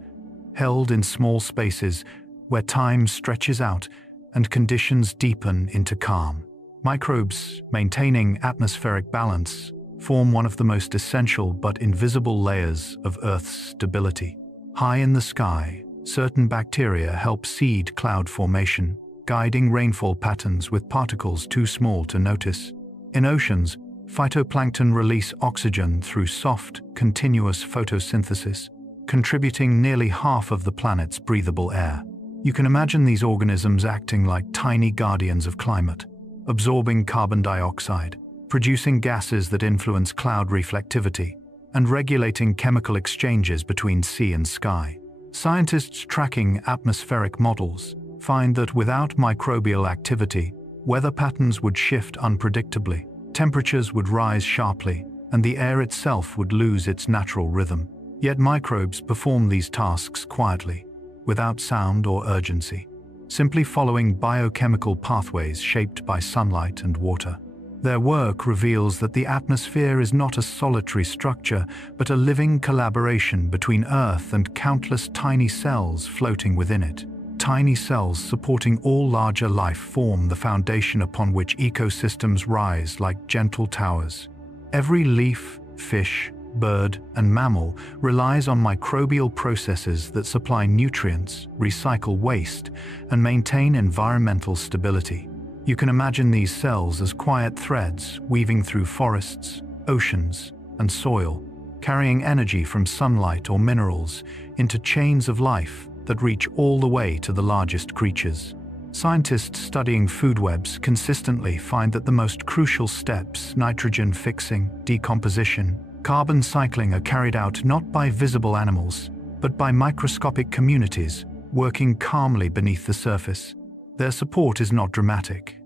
held in small spaces where time stretches out and conditions deepen into calm. Microbes, maintaining atmospheric balance, form one of the most essential but invisible layers of Earth's stability. High in the sky, certain bacteria help seed cloud formation, guiding rainfall patterns with particles too small to notice. In oceans, phytoplankton release oxygen through soft, continuous photosynthesis, contributing nearly half of the planet's breathable air. You can imagine these organisms acting like tiny guardians of climate, absorbing carbon dioxide, producing gases that influence cloud reflectivity, and regulating chemical exchanges between sea and sky. Scientists tracking atmospheric models find that without microbial activity, weather patterns would shift unpredictably, temperatures would rise sharply, and the air itself would lose its natural rhythm. Yet microbes perform these tasks quietly, without sound or urgency, simply following biochemical pathways shaped by sunlight and water. Their work reveals that the atmosphere is not a solitary structure, but a living collaboration between Earth and countless tiny cells floating within it. Tiny cells supporting all larger life form the foundation upon which ecosystems rise like gentle towers. Every leaf, fish, bird, and mammal relies on microbial processes that supply nutrients, recycle waste, and maintain environmental stability. You can imagine these cells as quiet threads weaving through forests, oceans, and soil, carrying energy from sunlight or minerals into chains of life that reach all the way to the largest creatures. Scientists studying food webs consistently find that the most crucial steps, nitrogen fixing, decomposition, carbon cycling, are carried out not by visible animals, but by microscopic communities working calmly beneath the surface. Their support is not dramatic.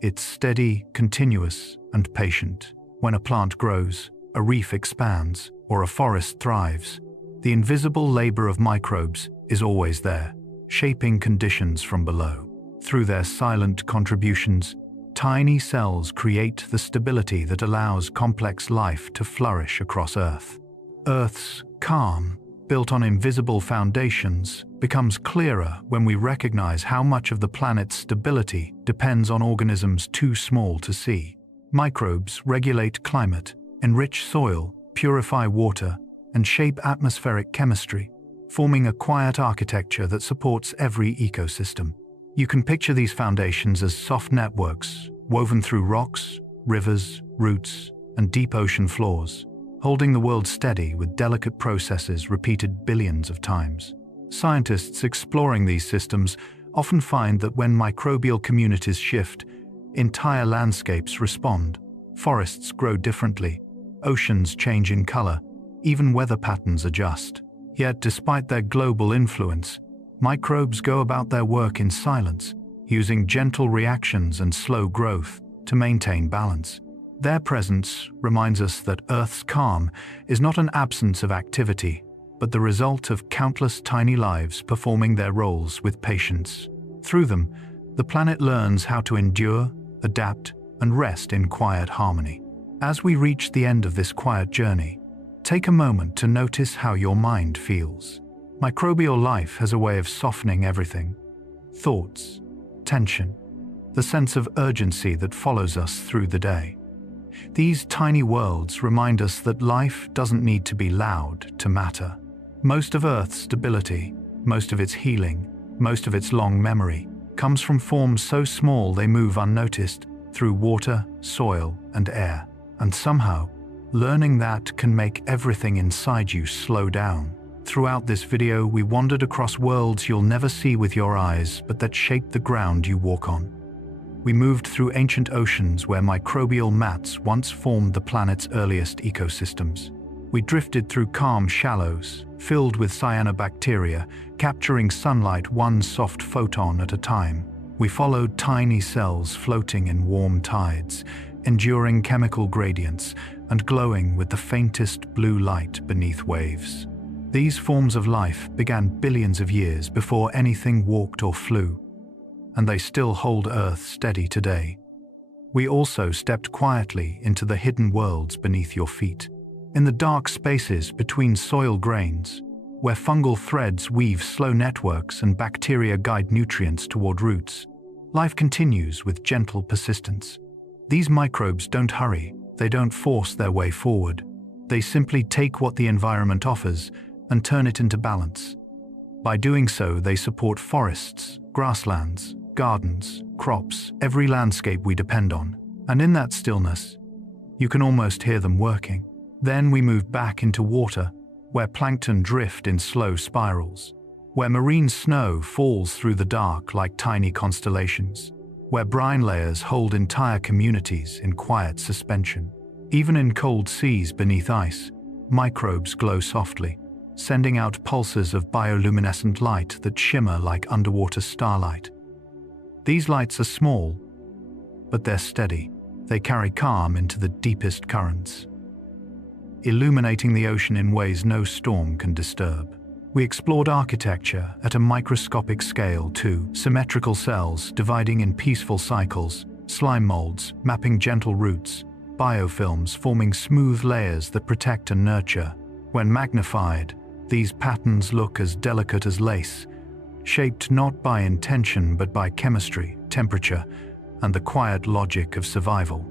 It's steady, continuous, and patient. When a plant grows, a reef expands, or a forest thrives, the invisible labor of microbes is always there, shaping conditions from below. Through their silent contributions, tiny cells create the stability that allows complex life to flourish across Earth. Earth's calm, built on invisible foundations, becomes clearer when we recognize how much of the planet's stability depends on organisms too small to see. Microbes regulate climate, enrich soil, purify water, and shape atmospheric chemistry, forming a quiet architecture that supports every ecosystem. You can picture these foundations as soft networks woven through rocks, rivers, roots, and deep ocean floors, holding the world steady with delicate processes repeated billions of times. Scientists exploring these systems often find that when microbial communities shift, entire landscapes respond. Forests grow differently, oceans change in color, even weather patterns adjust. Yet, despite their global influence, microbes go about their work in silence, using gentle reactions and slow growth to maintain balance. Their presence reminds us that Earth's calm is not an absence of activity, but the result of countless tiny lives performing their roles with patience. Through them, the planet learns how to endure, adapt, and rest in quiet harmony. As we reach the end of this quiet journey, take a moment to notice how your mind feels. Microbial life has a way of softening everything: thoughts, tension, the sense of urgency that follows us through the day. These tiny worlds remind us that life doesn't need to be loud to matter. Most of Earth's stability, most of its healing, most of its long memory, comes from forms so small they move unnoticed through water, soil, and air. And somehow, learning that can make everything inside you slow down. Throughout this video, we wandered across worlds you'll never see with your eyes, but that shape the ground you walk on. We moved through ancient oceans where microbial mats once formed the planet's earliest ecosystems. We drifted through calm shallows, filled with cyanobacteria, capturing sunlight one soft photon at a time. We followed tiny cells floating in warm tides, enduring chemical gradients, and glowing with the faintest blue light beneath waves. These forms of life began billions of years before anything walked or flew, and they still hold Earth steady today. We also stepped quietly into the hidden worlds beneath your feet. In the dark spaces between soil grains, where fungal threads weave slow networks and bacteria guide nutrients toward roots, life continues with gentle persistence. These microbes don't hurry, they don't force their way forward. They simply take what the environment offers and turn it into balance. By doing so, they support forests, grasslands, gardens, crops, every landscape we depend on. And in that stillness, you can almost hear them working. Then we move back into water, where plankton drift in slow spirals, where marine snow falls through the dark like tiny constellations, where brine layers hold entire communities in quiet suspension. Even in cold seas beneath ice, microbes glow softly, sending out pulses of bioluminescent light that shimmer like underwater starlight. These lights are small, but they're steady. They carry calm into the deepest currents, illuminating the ocean in ways no storm can disturb. We explored architecture at a microscopic scale too, symmetrical cells dividing in peaceful cycles, slime molds mapping gentle roots, biofilms forming smooth layers that protect and nurture. When magnified, these patterns look as delicate as lace, shaped not by intention but by chemistry, temperature, and the quiet logic of survival.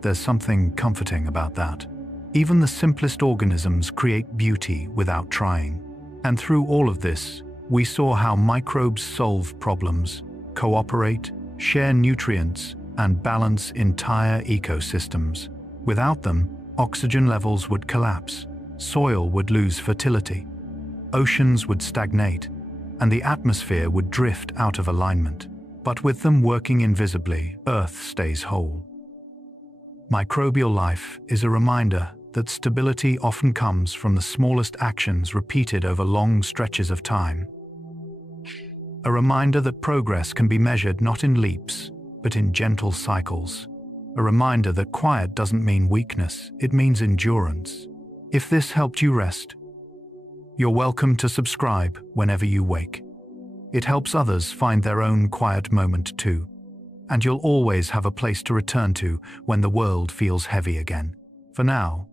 There's something comforting about that. Even the simplest organisms create beauty without trying. And through all of this, we saw how microbes solve problems, cooperate, share nutrients, and balance entire ecosystems. Without them, oxygen levels would collapse, soil would lose fertility, oceans would stagnate, and the atmosphere would drift out of alignment. But with them working invisibly, Earth stays whole. Microbial life is a reminder that stability often comes from the smallest actions repeated over long stretches of time. A reminder that progress can be measured not in leaps, but in gentle cycles. A reminder that quiet doesn't mean weakness, it means endurance. If this helped you rest, you're welcome to subscribe whenever you wake. It helps others find their own quiet moment too, and you'll always have a place to return to when the world feels heavy again. For now,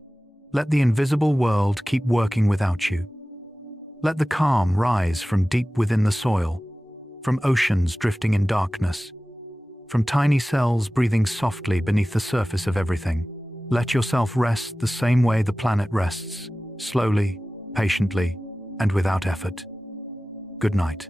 let the invisible world keep working without you. Let the calm rise from deep within the soil, from oceans drifting in darkness, from tiny cells breathing softly beneath the surface of everything. Let yourself rest the same way the planet rests, slowly, patiently, and without effort. Good night.